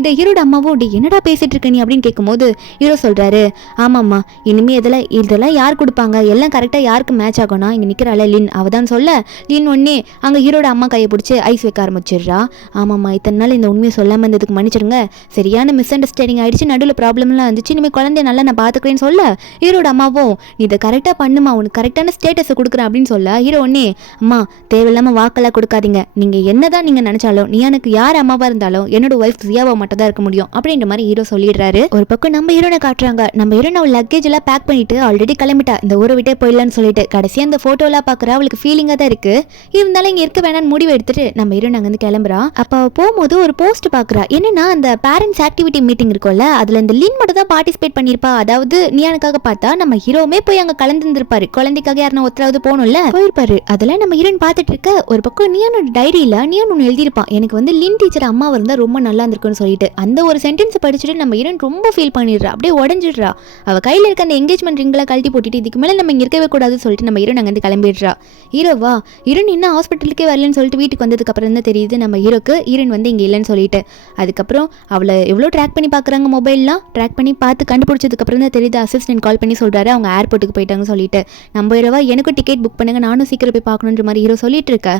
இதை ஹீரோட அம்மாவோ என்னடா பேசிட்டு இருக்க நீ அப்படின்னு கேட்கும்போது ஹீரோ சொல்றாரு ஆமாம்மா இனிமே இதெல்லாம் யார் கொடுப்பாங்க, எல்லாம் கரெக்டாக யாருக்கு மேட்ச் ஆகும்னா இங்கே நிற்கிறாள் லின் அவதான் சொல்ல லின் ஒன்னே அங்கே ஹீரோட அம்மா கையை பிடிச்சி ஐஸ் வைக்க ஆரம்பிச்சிடுறா. ஆமாம்மா இத்தனை நாள் இந்த உண்மையை சொல்லாமல் இருந்ததுக்கு மன்னிச்சிடுங்க, சரியான மிஸ் அண்டர்ஸ்டாண்டிங் ஆயிடுச்சு, நடுவில் ப்ராப்ளம்லாம் வந்துச்சு, இனிமேல் குழந்தைய நல்லா நான் பார்த்துக்கிறேன்னு சொல்ல ஹீரோட அம்மாவும் நீ இதை கரெக்டாக பண்ணுமா, உனக்கு கரெக்டான ஸ்டேட்டஸை கொடுக்குறேன் அப்படின்னு சொல்ல ஹீரோ ஒன்னே அம்மா தேவையில்லாமல் வாக்கெல்லாம் கொடுக்காதீங்க, நீங்கள் என்னதான் நீங்கள் நினச்சாலும் நீ எனக்கு யார் அம்மாவாக இருந்தாலும் என்னோட ஒய்ஃப் ஜியாவா மட்டும் தான் இருக்க முடியும் அப்படின்ற மாதிரி ஹீரோ சொல்லிடுறாரு. ஒரு பக்கம் நம்ம ஹீரோனை காட்டுறாங்க, நம்ம ஹீரோனை அவள் லக்கேஜ் எல்லாம் பேக் பண்ணிட்டு ஆல்ரெடி கிளம்பிட்டா, இந்த ஊரை விட்டே போயிடலான்னு சொல்லிட்டு கடைசியா அந்த போட்டோலாம் பாக்குறா, அவளுக்கு ஃபீலிங்கா தான் இருக்கு, இருந்தாலும் இங்க இருக்க வேணாம்னு முடிவு எடுத்துட்டு நம்ம ஹீரோன் அங்கிருந்து கிளம்புறா. அப்ப போகும்போது ஒரு போஸ்ட் பாக்குறா, என்னன்னா அந்த பேரண்ட்ஸ் ஆக்டிவிட்டி மீட்டிங் இருக்கும்ல அதுல இந்த லின் மட்டும் தான் பார்ட்டிசிபேட் பண்ணிருப்பா, அதாவது நியானுக்காக பார்த்தா நம்ம ஹீரோவுமே போய் அங்க கலந்துருப்பாரு, குழந்தைக்காக யாருன்னா ஒருத்தராவது போகணும்ல போயிருப்பாரு. அதெல்லாம் நம்ம ஹீரோன் பார்த்துட்டு இருக்க ஒரு பக்கம் நியானோட டைரியில நியான் ஒன்று எழுதியிருப்பான், எனக்கு வந்து லின் டீச்சர் அம்மா இருந்தா ரொம்ப நல்லா இருந்திருக்குன்னு சொல்லிட்டு அந்த ஒரு சென்டென்ஸ் படிச்சுட்டு நம்ம ஹீரோன் ரொம்ப ஃபீல் பண்ணிடுறா, அப்படியே உடஞ்சிடுறா. அவ கையில இருக்க அந்த எங்கேஜ்மெண்ட் ரிங்லாம் கழட்டி போட்டுட்டு இதுக்கு மேலே நம்ம இங்கே இருக்கவே கூடாதுன்னு சொல்லிட்டு நம்ம ஹீரோன் அங்கேருந்து கிளம்பிடுறா. ஹீரோவா ஹீரோன் இன்னும் ஹாஸ்பிட்டலுக்கே வரலன்னு சொல்லிட்டு வீட்டுக்கு வந்ததுக்கு அப்புறம் தான் தெரியுது நம்ம ஹீரோக்கு ஹீரோன் வந்து இங்கே இல்லைன்னு சொல்லிட்டு. அதுக்கப்புறம் அவளை எவ்வளோ ட்ராக் பண்ணி பார்க்குறாங்க, மொபைல்லாம் ட்ராக் பண்ணி பார்த்து கண்டுபிடிச்சதுக்கப்புறம் தான் தெரியுது. அசிஸ்டன்ட் கால் பண்ணி சொல்கிறாரு அவங்க ஏர்போர்ட்டுக்கு போயிட்டாங்கன்னு சொல்லிட்டு. நம்ம ஹீரோவா எனக்கும் டிக்கெட் புக் பண்ணுங்க, நானும் சீக்கிரம் போய் பார்க்கணுன்ற மாதிரி ஹீரோ சொல்லிட்டு இருக்க.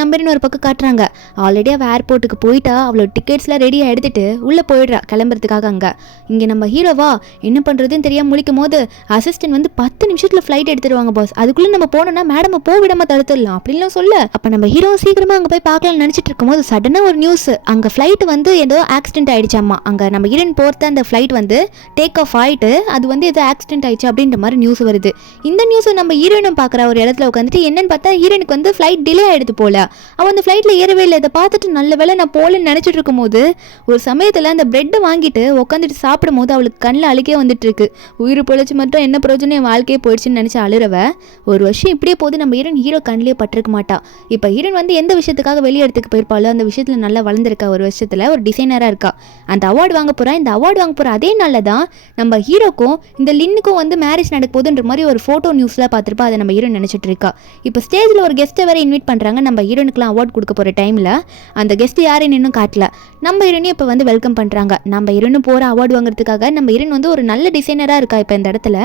நம்ம ஹீரோன் ஒரு பக்கம் காட்டுறாங்க. ஆல்ரெடி அவள் ஏர்போர்ட்டுக்கு போயிட்டா, அவளோட டிக்கெட்ஸ்லாம் ரெடியாக எடுத்துட்டு உள்ளே போயிடுறா கிளம்புறதுக்காக. அங்கே இங்கே நம்ம ஹீரோவா என்ன பண்ணுறதுன்னு தெரியாமல் முழிக்கும் போது அசிஸ்டன்ட் வந்து 10 நிமிஷத்தில் ஃப்ளைட் எடுத்துருவாங்க பாஸ், அதுக்குள்ளே நம்ம போனோம்னா மேடம் போவிடாமல் தடுத்துடலாம் அப்படின்லாம் சொல்ல. அப்போ நம்ம ஹீரோ சீக்கிரமாக அங்கே போய் பார்க்கலாம்னு நினச்சிட்டு இருக்கும்போது சடனாக ஒரு நியூஸ், அங்கே ஃப்ளைட் வந்து ஏதோ ஆக்சிடென்ட் ஆகிடுச்சாம்மா. அங்கே நம்ம ஹீரோன் போகிறத அந்த ஃப்ளைட் வந்து டேக் ஆஃப் ஆகிட்டு அது வந்து ஏதோ ஆக்சிடென்ட் ஆயிடுச்சு அப்படின்ற மாதிரி நியூஸ் வருது. இந்த நியூஸை நம்ம ஹீரோயினும் பார்க்குற ஒரு இடத்துல உட்காந்துட்டு என்னன்னு பார்த்தா ஹீரோனுக்கு வந்து ஃப்ளைட் டிலே ஆகிடுது போல. அவள் அந்த ஃப்ளைட்டில் ஏறவே இல்லை. இதை பார்த்துட்டு நல்ல வேலை நான் போகலன்னு நினச்சிட்டு இருக்கும் போது ஒரு சமயத்தில் அந்த பிரெட்டை வாங்கிட்டு உட்காந்துட்டு சாப்பிடும் போது அவளுக்கு கண்ணில் அழுகே வந்துட்டு இருக்கு. உயிர் பொழைச்சி மட்டும் என்ன பிரயோஜனம், என் வாழ்க்கையே போயிடுச்சுன்னு நினச்சி அழுறவ ஒரு வருஷம் இப்படியே போது நம்ம ஹீரோ கண்ணிலே பட்டிருக்க மாட்டா. இப்போ ஹீரோன் வந்து எந்த விஷயத்துக்காக வெளியே இடத்துக்கு போயிருப்பாளோ அந்த விஷயத்தில் நல்லா வளர்ந்துருக்கா. ஒரு வருஷத்தில் ஒரு டிசைனராக இருக்கா. அந்த அவார்டு வாங்க போகிறா. இந்த அவார்டு வாங்க போகிற அதே நாளில் தான் நம்ம ஹீரோக்கும் இந்த லின்னுக்கும் வந்து மேரேஜ் நடக்க போதுன்ற மாதிரி ஒரு ஃபோட்டோ நியூஸில் பார்த்துருப்பா. அதை நம்ம ஹீரோன் நினச்சிட்டு இருக்கா. இப்போ ஸ்டேஜில் ஒரு கெஸ்ட்டை வேறு இன்வைட் பண்ணுறாங்க. நம்ம ஹீரோனுக்குலாம் அவார்ட் கொடுக்க போகிற டைமில் அந்த கெஸ்ட் யாருன்னு இன்னும் காட்டல. நம்ம ஹீரோனையும் இப்போ வந்து வெல்கம் பண்ணுறாங்க. நம்ம ஹீரோனும் போகிற அவார்டு வாங்குறதுக்காக நம்ம ஹீரோன் வந்து ஒரு நல்ல டிசைனராக இருக்கா. இப்போ இந்த இடத்துல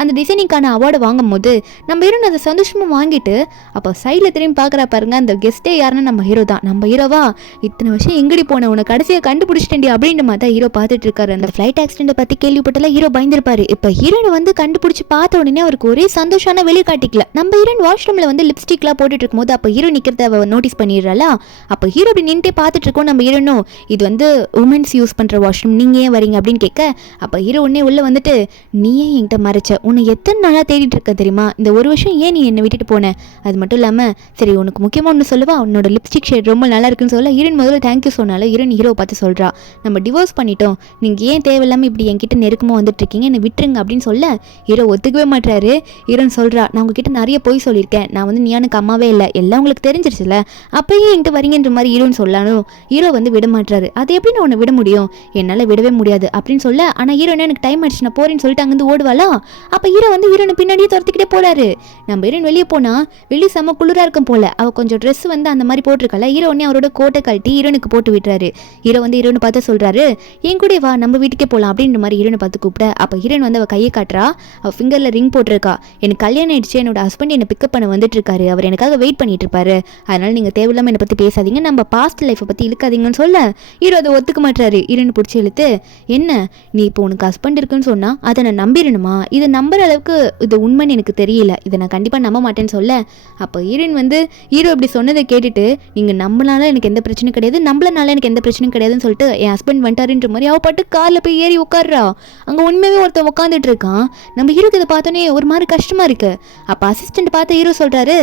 அந்த டிசைனிங்கான அவார்டு வாங்கும் போது நம்ம ஹீரோன் அதை சந்தோஷமாக வாங்கிட்டு அப்போ சைடில் திரும்பி பார்க்குறா பாருங்க. அந்த கெஸ்ட்டே யாருன்னா நம்ம ஹீரோ தான். நம்ம ஹீரோவா இத்தனை வருஷம் எங்கடி போன, உனக்கு கடைசியாக கண்டுபிடிச்சிட்டேன்டி அப்படின்ற மாதிரி தான் ஹீரோ பார்த்துட்டு இருக்காரு. அந்த ஃப்ளைட் ஆக்சிடென்ட்டை பற்றி கேள்விப்பட்டல ஹீரோ பயந்துருப்பாரு. இப்போ ஹீரோனை வந்து கண்டுபிடிச்சி பார்த்த உடனே அவருக்கு ஒரே சந்தோஷமான வெளியே காட்டிக்கல. நம்ம ஹீரோன் வாஷ்ரூமில் வந்து லிப்ஸ்டிக்லாம் போட்டுட்டு இருக்கும்போது அப்போ ஹீரோ நிற்கிறத அவ நோட்டீஸ் பண்ணிடுறாளா. அப்போ ஹீரோ அப்படி நின்றுட்டே பார்த்துட்டு இருக்கோம். நம்ம ஹீரோனும் இது வந்து உமன்ஸ் யூஸ் பண்ணுற வாஷ்ரூம், நீங்கள் ஏன் வரீங்க அப்படின்னு கேட்க அப்போ ஹீரோ உடனே உள்ளே வந்துட்டு நீ ஏன் என்கிட்ட மறைச்ச, உன்னை எத்தனை நாளாக தேடிட்டு இருக்க தெரியுமா, இந்த ஒரு வருஷம் ஏன் நீ என்னை விட்டுட்டு போன, அது மட்டும் இல்லாமல் சரி உனக்கு முக்கியமாக ஒன்று சொல்லுவா, உன்னோட லிப்ஸ்டிக் ஷேட் ரொம்ப நல்லா இருக்குன்னு சொல்ல ஹீரோன் முதல்ல தேங்க்யூ சொன்னாலும் ஹீரோ பார்த்து சொல்கிறா நம்ம டிவோர்ஸ் பண்ணிட்டோம், நீங்கள் ஏன் தேவையில்லாமல் இப்படி என்கிட்ட நெருக்கமாக வந்துட்டு இருக்கீங்க, என்னை விட்டுருங்க அப்படின்னு சொல்ல ஹீரோ ஒத்துக்கவே மாட்டாரு. ஹீரோன் சொல்கிறா நான் உங்ககிட்ட நிறைய போய் சொல்லியிருக்கேன், நான் வந்து நீயானுக்கு அம்மாவே இல்லை, எல்லாம் உங்களுக்கு தெரிஞ்சிருச்சுல, அப்பயே என்கிட்ட வரீங்கன்ற மாதிரி ஹீரோன்னு சொல்லணும். ஹீரோ வந்து விட மாட்டாரு. அது எப்படி நான் உன்னை விட முடியும், என்னால் விடவே முடியாது அப்படின்னு சொல்ல. ஆனால் ஹீரோனே எனக்கு டைம் ஆயிடுச்சு நான் போறேன்னு சொல்லிட்டு அங்கேருந்து ஓடுவாளா. அப்போ ஹீரோ வந்து ஹீரோனை பின்னாடியே துரத்திக்கிட்டே போறாரு. நம்ம ஹீரோன் வெளியே போனா வெளியே செம்ம குளிரா இருக்கும் போல. அவ கொஞ்சம் ட்ரெஸ் வந்து அந்த மாதிரி போட்டிருக்கல. ஹீரோ உடனே அவரோட கோட்டை கழட்டி ஹீரோனுக்கு போட்டு விட்டுறாரு. ஹீரோ வந்து ஹீரோனை பார்த்து சொல்றாரு என் கூட வா நம்ம வீட்டுக்கே போகலாம் அப்படின்ற மாதிரி ஹீரோனை பார்த்து கூப்பிட. அப்போ ஹீரோன் வந்து அவள் கையை காட்டுறா. அவள் ஃபிங்கரில் ரிங் போட்டிருக்கா. எனக்கு கல்யாணம் ஆயிடுச்சு, என்னோட ஹஸ்பண்ட் என்னை பிக்கப் பண்ண வந்துட்டு இருக்காரு, அவர் எனக்காக வெயிட் பண்ணிட்டு இருப்பாரு, அதனால நீங்கள் தேவையில்லாமல் என்னை பற்றி பேசாதீங்க, நம்ம பாஸ்ட் லைஃப்பை பற்றி இழுக்காதீங்கன்னு சொல்ல ஹீரோ அதை ஒத்துக்க மாட்டாரு. ஹீரோனை பிடிச்சி இழுத்து என்ன நீ இப்போ உனக்கு ஹஸ்பண்ட் இருக்குன்னு சொன்னா அதை நான் நம்பிடணுமா, இதை நம்புற அளவுக்கு இது உண்மைன்னு எனக்கு தெரியல, இதை நான் கண்டிப்பாக நம்ப மாட்டேன்னு சொல்ல. அப்போ ஹீரோயின் வந்து ஹீரோ இப்படி சொன்னதை கேட்டுட்டு நீங்கள் நம்பினால எனக்கு எந்த பிரச்சனையும் கிடையாது, நம்பலனால எனக்கு எந்த பிரச்சனையும் கிடையாதுன்னு சொல்லிட்டு என் ஹஸ்பண்ட் வந்துட்டாருன்ற மாதிரி அவள் பாட்டு காரில் போய் ஏறி உட்காடுறா. அங்கே உண்மையாகவே ஒருத்தர் உட்காந்துட்டு இருக்கான். நம்ம ஹீரோக்கு இதை பார்த்தோன்னே ஒரு மாதிரி கஷ்டமாக இருக்கு. அப்போ அசிஸ்டன்ட் பார்த்து ஹீரோ சொல்கிறாரு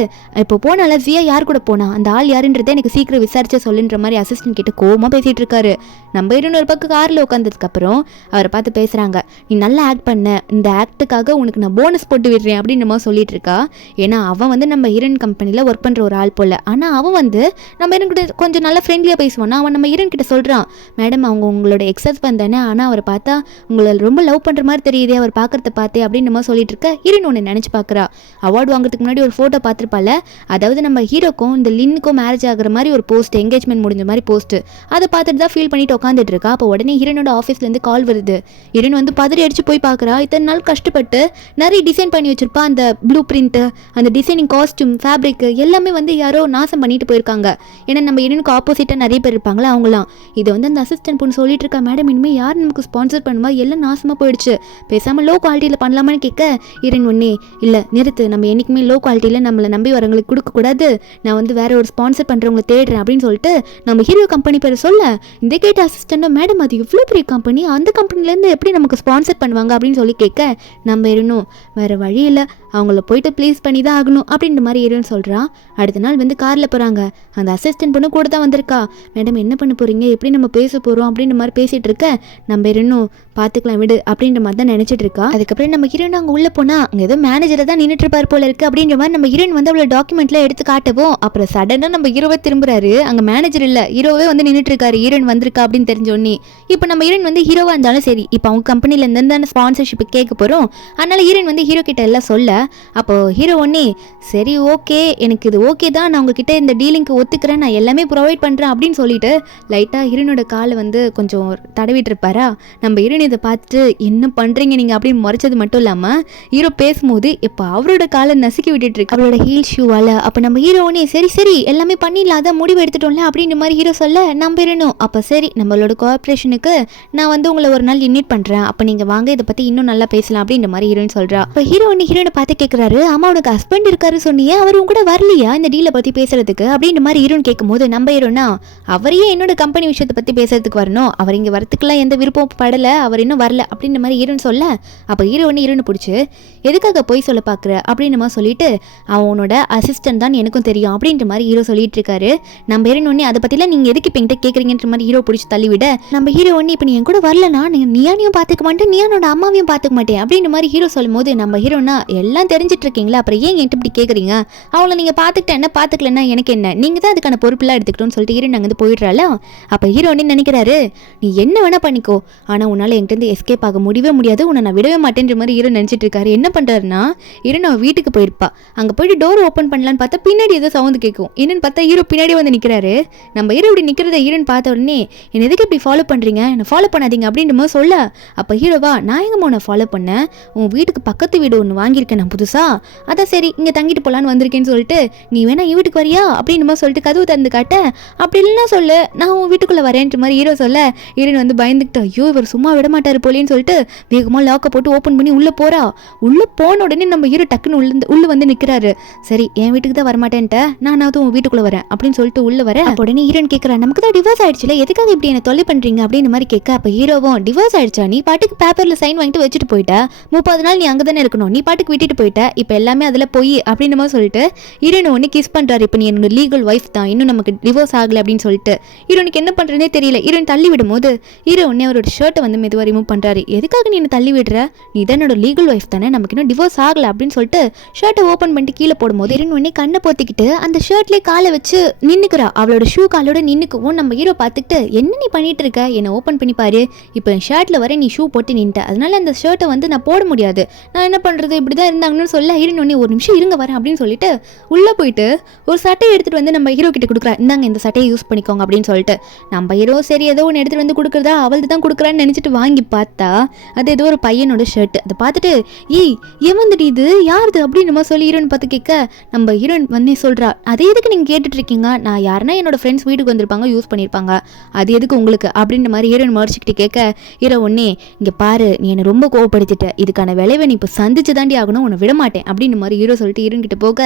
இப்போ போனால ஜியா யார் கூட போனா, அந்த ஆள் யாருன்றதை எனக்கு சீக்கிரம் விசாரிச்ச சொல்லுன்ற மாதிரி அசிஸ்டன்ட் கிட்ட கோவமாக பேசிகிட்டு இருக்காரு. நம்ம ஹீரோன்னு ஒரு பக்கம் காரில் உட்காந்ததுக்கப்புறம் அவரை பார்த்து பேசுகிறாங்க. நீ நல்லா ஆக்ட் பண்ண, இந்த ஆக்டுக்காக உனக்கு நான் போனஸ் போட்டு விடுறேன் அப்படின்னு நம்ம சொல்லிட்டு இருக்கா. ஏன்னா அவன் வந்து நம்ம ஹீரோயின் கம்பெனியில் ஒர்க் பண்ணுற ஒரு ஆள் போல். ஆனால் அவன் வந்து நம்ம ஹீரோன் கிட்ட கொஞ்சம் நல்லா ஃப்ரெண்ட்லியாக பேசுவானா. அவன் நம்ம ஹீரோயின் கிட்ட சொல்கிறான் மேடம் அவங்க உங்களோட எக்ஸ் ஹஸ்பண்ட் தானே, ஆனால் அவரை பார்த்தா உங்களை ரொம்ப லவ் பண்ணுற மாதிரி தெரியுதே அவர் பார்க்குறத பார்த்தே அப்படின்னு நம்ம சொல்லிட்டு இருக்க. ஹீரோயின் ஒன்று நினச்சி பார்க்குறா. அவார்டு வாங்குறதுக்கு முன்னாடி ஒரு ஃபோட்டோ பார்த்துருப்பால, அதாவது நம்ம ஹீரோக்கும் இந்த லின்னுக்கும் மேரேஜ் ஆகிற மாதிரி ஒரு போஸ்ட், என்கேஜ்மெண்ட் முடிஞ்ச மாதிரி போஸ்ட், அதை பார்த்துட்டு தான் ஃபீல் பண்ணிட்டு உட்காந்துட்டு இருக்கா. அப்போ உடனே ஹீரோனோட ஆஃபீஸ்லேருந்து கால் வருது. ஹீரோன் வந்து பதறி அடிச்சு போய் பார்க்குறா. இத்தனை நாள் கஷ்டப்பட்டு நிறைய டிசைன் பண்ணி வச்சிருப்பா. அந்த ப்ளூ பிரிண்ட்டு, அந்த டிசைனிங், காஸ்டியூம், ஃபேப்ரிக் எல்லாமே வந்து யாரோ நாசம் பண்ணிட்டு போயிருக்காங்க. ஏன்னா நம்ம ஹீரோனுக்கு ஆப்போசிட்டாக நிறைய பேர் இருப்பாங்களா அவங்களாம். இதை வந்து அந்த அசிஸ்டன்ட் பொண்ணு சொல்லிட்டு இருக்கா மேடம் இனிமேல் யார் நமக்கு ஸ்பான்சர் பண்ணுவா, எல்லாம் நாசமாக போயிடுச்சு, பேசாமல் லோ குவாலிட்டியில் பண்ணலாமான்னு கேட்க ஹீரோன் ஒன்னே இல்லை நிறுத்து, நம்ம என்றைக்குமே லோ குவாலிட்டியில் நம்மளை நம்பி வரவங்களுக்கு கொடுக்கக்கூடாது, நான் வந்து வேற ஒரு ஸ்பான்சர் பண்ணுறவங்களை தேடுறேன் அப்படின்னு சொல்லிட்டு நம்ம ஹீரோ கம்பெனி பேர் சொல்ல இந்த கேட்ட அசிஸ்டண்ட்டோ மேடம் அது இவ்வளோ பெரிய கம்பெனி, அந்த கம்பெனிலேருந்து எப்படி நமக்கு ஸ்பான்சர் பண்ணுவாங்க அப்படின்னு சொல்லி கேட்க நம்ம இருணும் வேறு வழி இல்லை, அவங்கள போயிட்டு ப்ளீஸ் பண்ணி தான் ஆகணும் அப்படின்ற மாதிரி இருன்னு சொல்கிறான். அடுத்த நாள் வந்து காரில் போகிறாங்க. அந்த அசிஸ்டன்ட் பொண்ணு கூட தான் வந்திருக்கா. மேடம் என்ன பண்ண போகிறீங்க, எப்படி நம்ம பேச போகிறோம் அப்படின்ற மாதிரி பேசிகிட்டு இருக்க. நம்ம இருணும் பார்த்துக்கலாம் விடு அப்படின்ற மாதிரி தான் நினச்சிட்டு இருக்கா. அதுக்கப்புறம் நம்ம ஹீரோயின் அங்கே உள்ளே போனால் அங்கே ஏதோ மேனேஜரை தான் நின்றுட்டு இருப்பார் போல இருக்குது அப்படின்ற மாதிரி நம்ம ஹீரோயின் வந்து அவ்வளோ டாக்குமெண்ட்லாம் எடுத்து காட்டவும் அப்புறம் சடனாக நம்ம ஹீரோவை திரும்புறாரு. அங்கே மேனேஜர் இல்லை ஹீரோவே வந்து நின்றுட்டு இருக்காரு. ஹீரோயின் வந்திருக்கா அப்படின்னு தெரிஞ்சோடனே இப்போ நம்ம ஹீரோயின் வந்து ஹீரோவாக இருந்தாலும் சரி இப்போ அவங்க கம்பெனிலேருந்து தானே ஸ்பான்சர்ஷிப் கேட்க போகிறோம். அதனால ஹீரோயின் வந்து ஹீரோ கிட்ட எல்லாம் சொல்ல அப்போ ஹீரோ ஒன்னே சரி ஓகே எனக்கு இது ஓகே தான், நான் உங்ககிட்ட இந்த டீலிங்க்கு ஒத்துக்கிறேன், நான் எல்லாமே ப்ரொவைட் பண்ணுறேன் அப்படின்னு சொல்லிட்டு லைட்டாக ஹீரோனோட காலை வந்து கொஞ்சம் தடவிட்டு இருப்பாரா. நம்ம ஹீரோன் இதை பார்த்துட்டு என்ன பண்ணுறீங்க நீங்கள் அப்படின்னு முறைச்சது மட்டும் இல்லாமல் ஹீரோ பேசும்போது இப்போ அவரோட காலை நசுக்கி விட்டுட்டு இருக்கு அவரோட ஹீல் ஷூவால். அப்போ நம்ம ஹீரோனே சரி சரி எல்லாமே பண்ணிடலாத முடிவு எடுத்துட்டோம்ல அப்படின்ற மாதிரி ஹீரோ சொல்ல நம்ம ஹீரோனும் அப்போ சரி நம்மளோட கோஆப்ரேஷனுக்கு நான் வந்து உங்களை ஒரு நாள் இன்வைட் பண்ணுறேன், அப்போ நீங்கள் வாங்க இதை பற்றி இன்னும் நல்லா பேசலாம் அப்படின்ற மாதிரி ஹீரோயின் சொல்கிறா. இப்போ ஹீரோனை பார்த்து கேட்குறாரு அம்மா உனக்கு ஹஸ்பண்ட் இருக்காரு சொன்னியே அவர் உங்க கூட வரலையா இந்த டீலை பற்றி பேசுறதுக்கு அப்படின்ற மாதிரி ஹீரோன் கேட்கும்போது நம்ம ஹீரோனா அவரையே என்னோட கம்பெனி விஷயத்தை பற்றி பேசுறதுக்கு வரணும், அவர் இங்கே வரத்துக்குலாம் எந்த விருப்பம் படலை, அவர் இன்னும் வரல அப்படின்ற மாதிரி ஹீரோன் சொல்ல அப்போ ஹீரோனை பிடிச்சி எதுக்காக போய் சொல்ல பார்க்குற அப்படின்ற மாதிரி சொல்லிட்டு அவனோட அசிஸ்டன்ட் தான் எனக்கும் தெரியும் அப்படின்ற மாதிரி ஹீரோ சொல்லிட்டு இருக்காரு. நம்ம ஹீரோனே அதை பற்றிலாம் நீங்கள் எதுக்கு இப்போ என்கிட்ட கேட்குறீங்கன்ற மாதிரி ஹீரோ பிடிச்சி தள்ளிவிட நம்ம ஹீரோனே இப்போ நீ என் கூட வரலனா நியானையும் பார்த்துக்க மாட்டேன் நியானோட அம்மாவையும் பார்த்துக்க மாட்டேன் அப்படின்ற மாதிரி ஹீரோ சொல்லும் போது நம்ம ஹீரோனா எல்லாம் தெரிஞ்சிட்டு இருக்கீங்களா அப்புறம் ஏன் என்கிட்ட இப்படி கேட்குறீங்க, அவங்கள நீங்கள் பார்த்துக்கிட்ட என்ன பார்த்துக்கலன்னா எனக்கு என்ன, நீங்கள் தான் அதுக்கான பொறுப்பெல்லாம் எடுத்துக்கிட்டோன்னு சொல்லிட்டு ஹீரோ நாங்கள் வந்து போயிடுறால. அப்போ ஹீரோனே நினைக்கிறாரு நீ என்ன வேணா பண்ணிக்கோ ஆனால் உன்னால் என்கிட்ட எஸ்கேப் ஆக முடியவே முடியாது, உன்னை நான் விடவே மாட்டேன்ற மாதிரி ஹீரோ நினச்சிட்டு இருக்காரு. என்ன பண்ணுறாருன்னா ஹீரோ நான் வீட்டுக்கு போயிருப்பா, அங்கே போயிட்டு டோர் ஓப்பன் பண்ணலான்னு பார்த்தா பின்னாடி ஏதோ சவுண்டு கேட்கும், என்னன்னு பார்த்தா ஹீரோ பின்னாடி வந்து நிற்கிறாரு. நம்ம ஹீரோ இப்படி நிற்கிறத ஹீரோன்னு பார்த்த உடனே என்ன எதுக்கு இப்படி ஃபாலோ பண்ணுறீங்க, என்னை ஃபாலோ பண்ணாதீங்க அப்படின்ற மாதிரி சொல்ல அப்போ ஹீரோவா நான் எங்கம்மா உன்னை ஃபாலோ பண்ணேன், உன் வீட்டுக்கு பக்கத்து வீடு ஒன்று வாங்கியிருக்கேன் நான் புதுசா, அதான் சரி இங்கே தங்கிட்டு போகலான்னு வந்திருக்கேன்னு சொல்லிட்டு நீ வேணா என் வீட்டுக்கு வரியா அப்படின்னு மாதிரி சொல்லிட்டு கதவு திறந்து காட்ட அப்படி இல்லைன்னா சொல்லு நான் உன் வீட்டுக்குள்ளே வரேன்ற மாதிரி ஹீரோ சொல்ல ஹீரோன் வந்து பயந்துக்கிட்டு ஐயோ இவர் சும்மா விட மாட்டார் போலேன்னு சொல்லிட்டு வேகமாக லாக்கை போட்டு ஓப்பன் பண்ணி உள்ளே போகிறா. உள்ளே போன உடனே நம்ம ஹீரோ டக்குன்னு உள்ளே வந்து நிற்கிறாரு. சரி என் வீட்டுக்கு தான் வரமாட்டேன்ட்ட நானாவது உன் வீட்டுக்குள்ளே வரேன் அப்படின்னு சொல்லிட்டு உள்ளே வர உடனே ஹீரோன் கேட்குறா நமக்கு தான் டிவோர்ஸ் ஆயிடுச்சுல எதுக்காக இப்படி என்ன தொல்லை பண்ணுறீங்க அப்படின்னு மாதிரி கேட்க அப்போ ஹீரோவும் டிவோர்ஸ் ஆயிடுச்சா நீ பாட்டுக்கு பேப்பரில் சைன் வாங்கிட்டு வச்சுட்டு போயிட்ட, 30 நாள் நீ அங்கே தானே இருக்கணும், நீ பாட்டுக்கு விட்டுட்டு போயிட்ட, இப்போ எல்லாமே அதில் போய் அப்படின்ற மாதிரி சொல்லிட்டு ஹீரோனை ஒன்று கிஸ் பண்ணுறாரு. இப்போ நீ என்னோட லீகல் ஒய்ஃப் தான் இன்னும் நமக்கு டிவோர்ஸ் ஆகலை அப்படின்னு சொல்லிட்டு ஹீரோனுக்கு என்ன பண்ணுறதே தெரியல. ஹீரோன் தள்ளி விடும்போது ஹீரோ உடனே அவரோட ஷர்ட்டை வந்து மெதுவாக ரிமூவ் பண்ணுறாரு. எதுக்காக நீ என்ன தள்ளி விடுற, நீ தான் என்னோட லீகல் ஒய்ஃப் தானே நமக்கு இன்னும் டிவோர்ஸ் ஆகலை அப்படின்னு சொல்லிட்டு ஷர்ட்டை ஓப்பன் பண்ணிட்டு கீழே போடும்போது ஹீரோன் உடனே கண்ணை போத்திக்கிட்டு அந்த ஷர்ட்லேயே காலை வச்சு நின்றுக்கிறா. அவளோட ஷூ காலோட நின்றுக்குவோம். நம்ம ஹீரோ பார்த்துக்கிட்டு என்ன நீ பண்ணிட்டு இருக்க, என்னை ஓப்பன் பண்ணி பாரு, இப்போ என் ஷர்ட்டில் வர நீ ஷூ போட்டு நின்ட்ட, அதனால அந்த ஷர்ட்டை வந்து நான் போட முடியாது, நான் என்ன பண்ணுறது இப்படி தான் இருந்தாங்கன்னு சொல்ல ஹீரோன் உடனே ஒரு நிமிஷம் இருங்க வரேன் அப்படின்னு சொல்லிட்டு உள்ளே போயிட்டு ஒரு சட்டையை எடுத்துகிட்டு வந்து நம்ம ஹீரோ கிட்ட கொடுக்குறா. இந்தாங்க இந்த சட்டையை யூஸ் பண்ணிக்கோங்க அப்படின்னு சொல்லிட்டு நம்ம ஹீரோ சரி ஏதோ ஒன்று எடுத்துகிட்டு வந்து கொடுக்குறதா அவள் தான் கொடுக்குறான்னு நினச்சிட்டு வாங்கி பார்த்தா அது ஏதோ ஒரு பையனோட ஷர்ட். அதை பார்த்துட்டு ஏய் ஏமாந்துட்டு இது யாருது அப்படின்னு நம்ம சொல்லி ஹீரோன் பார்த்து கேட்க நம்ம ஹீரோன் வந்து சொல்கிறா அதே எதுக்கு நீங்கள் கேட்டுட்டு இருக்கீங்க, நான் யாருன்னா என்னோட ஃப்ரெண்ட்ஸ் வீட்டுக்கு வந்திருப்பாங்க யூஸ் பண்ணியிருப்பாங்க, அது எதுக்கு உங்களுக்கு அப்படின்ற மாதிரி ஹீரோன் மறைச்சிக்கிட்டு கேட்க ஹீரோ ஒன்னே இங்கே பாரு நீ என்னை ரொம்ப கோவப்படுத்திட்ட, இதுக்கான விளைவை நீ இப்போ சந்திச்சு தாண்டி ஆகணும், உன்னை விட மாட்டேன் அப்படின்னு மாதிரி ஹீரோ சொல்லிட்டு ஹீரோன் கிட்ட போக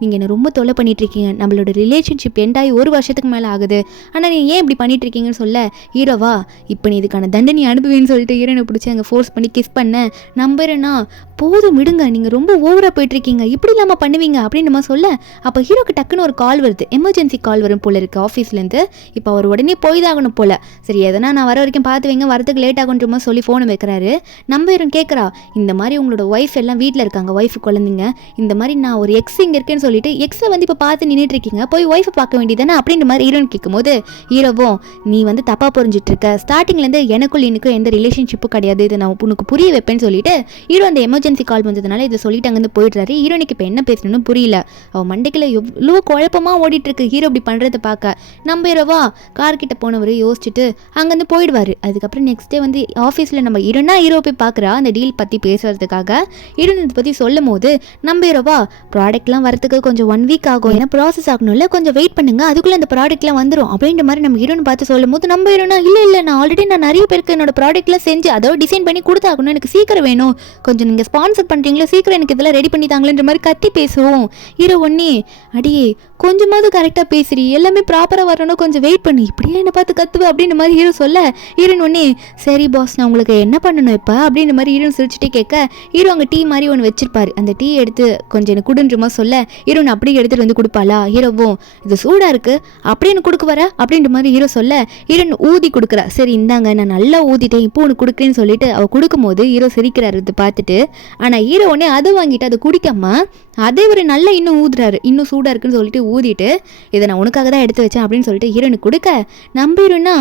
நீங்கள் என்னை ரொம்ப தொல்லை பண்ணிட்டு இருக்கீங்க, நம்மளோட ரிலேஷன்ஷிப் எண்டாகி 1 வருஷத்துக்கு மேலே ஆகுது, ஆனால் நீ ஏன் இப்படி பண்ணிட்டு இருக்கீங்கன்னு சொல்ல ஹீரோவா இப்போ நீ இதுக்கான தண்டனை அனுப்புவேன்னு சொல்லிட்டு ஹீரோனை பிடிச்சி அங்கே ஃபோர்ஸ் பண்ணி கிஸ் பண்ண நம்புறேன்னா போதும் விடுங்க நீங்கள் ரொம்ப ஓவராக போயிட்டுருக்கீங்க இப்படி இல்லாமல் பண்ணுவீங்க அப்படின்னு நம்ம சொல்ல அப்போ ஹீரோக்கு டக்குன்னு ஒரு கால் வருது, எமர்ஜென்சி கால் வரும் போல இருக்குது ஆஃபீஸ்லேருந்து. இப்போ அவர் உடனே போய் தான் ஆகணும் போல். சரி எதனா நான் வர வரைக்கும் பார்த்து வைங்க வரதுக்கு லேட் ஆகுன்ற மாதிரி சொல்லி ஃபோனை வைக்கிறாரு. நம்ம ஹீரோன் கேட்குறா இந்த மாதிரி உங்களோட ஒய்ஃப் எல்லாம் வீட்டில் இருக்காங்க, ஒய்ஃபு குழந்தைங்க, இந்த மாதிரி நான் ஒரு எக்ஸ் இங்கே இருக்கேன்னு சொல்லிட்டு எக்ஸை வந்து இப்போ பார்த்து நின்றுட்டு இருக்கீங்க, போய் ஒய்ஃபை பார்க்க வேண்டியதானே அப்படின்ற மாதிரி ஹீரோன் கேட்கும்போது ஹீரோவும் நீ வந்து தப்பாக புரிஞ்சிட்டு இருக்க, ஸ்டார்டிங்லேருந்து எனக்குள் இன்னும் எந்த ரிலேஷன்ஷிப்பும் கிடையாது, இதை நான் உனக்கு புரிய வைப்பேன்னு சொல்லிட்டு ஹீரோ அந்த எமர்ஜென்சி கால் வந்ததுனால இதை சொல்லிட்டு அங்கேருந்து போயிடுறாரு. ஹீரோனுக்கு இப்போ என்ன பேசணும்னு புரியல, அவன் மண்டைக்குள்ள எவ்வளோ குழப்பமாக ஓடிட்டு இருக்கு ஹீரோ இப்படி பண்ணுறதை பார்க்க. நம்ம ஹீரோவா கார்கிட்ட போனவர் யோசிச்சுட்டு அங்கேருந்து போயிடுவார். அதுக்கப்புறம் நெக்ஸ்ட் டே வந்து ஆஃபீஸில் நம்ம ஹீரோ போய் பார்க்குறா அந்த டீல் பற்றி பேசுறதுக்காக. ஹீரோன் இதை பற்றி சொல்லும் போது நம்ம ஹீரோவா ப்ராடக்ட்லாம் வரதுக்கு கொஞ்சம் 1 வீக் ஆகும், ஏன்னா ப்ராசஸ் ஆகணும்ல, கொஞ்சம் வெயிட் பண்ணுங்க, அதுக்குள்ளே அந்த ப்ராடக்ட்லாம் வந்துடும் அப்படின்ற மாதிரி நம்ம ஹீரோன் பார்த்து சொல்லும் போது நம்ம ஹீரோனா இல்லை நான் ஆல்ரெடி நான் நிறைய பேருக்கு என்னோட ப்ராடக்ட்லாம் செஞ்சு அதோட டிசைன் பண்ணி கொடுத்தாகணும், எனக்கு சீக்கிரம் வேணும், கொஞ்சம் நீங்கள் ஸ்பான்சர் பண்ணுறீங்களா, சீக்கிரம் எனக்கு இதெல்லாம் ரெடி பண்ணி தாங்களேன்ற மாதிரி கத்தி பேசுவோம். ஹீரோ ஒன்னே அடியே கொஞ்சமாவது கரெக்டாக பேசுறீ, எல்லாமே ப்ராப்பராக வரணும், கொஞ்சம் வெயிட் பண்ணி இப்படியே என்னை பார்த்து கத்துவ அப்படின்ற மாதிரி ஹீரோ சொல்ல ஹீரோன் ஒன்னே சரி பாஸ் நான் உங்களுக்கு என்ன பண்ணணும் இப்போ அப்படின்ற மாதிரி ஹீரோன் சிரிச்சுட்டே கேட்க ஹீரோ அங்கே டீ மாதிரி ஒன்று வச்சிருப்பாரு, அந்த டீ எடுத்து கொஞ்சம் எனக்கு குடுன்ற மாதிரி சொல்ல ஹீரோன் அப்படியே எடுத்துகிட்டு வந்து கொடுப்பாளா. ஹீரோவும் இது சூடாக இருக்குது அப்படின்னு கொடுக்க வர அப்படின்ற மாதிரி ஹீரோ சொல்ல ஹீரோன் ஊதி கொடுக்குறா. சரி இந்தாங்க நான் நல்லா ஊதிட்டேன் இப்போ உனக்கு கொடுக்குறேன்னு சொல்லிட்டு அவள் கொடுக்கும்போது ஹீரோ சிரிக்கிறாரு. இது பார்த்துட்டு ஆனால் ஹீரோ உடனே அதை வாங்கிட்டு அதை குடிக்காம அதே ஒரு நல்லா இன்னும் ஊதுறாரு, இன்னும் சூடாக இருக்குன்னு சொல்லிட்டு ஊதிட்டு இதை நான் உனக்காக தான் எடுத்து வச்சேன் அப்படின்னு சொல்லிட்டு ஹீரோனுக்கு கொடுக்க, நம்பிடுன்னா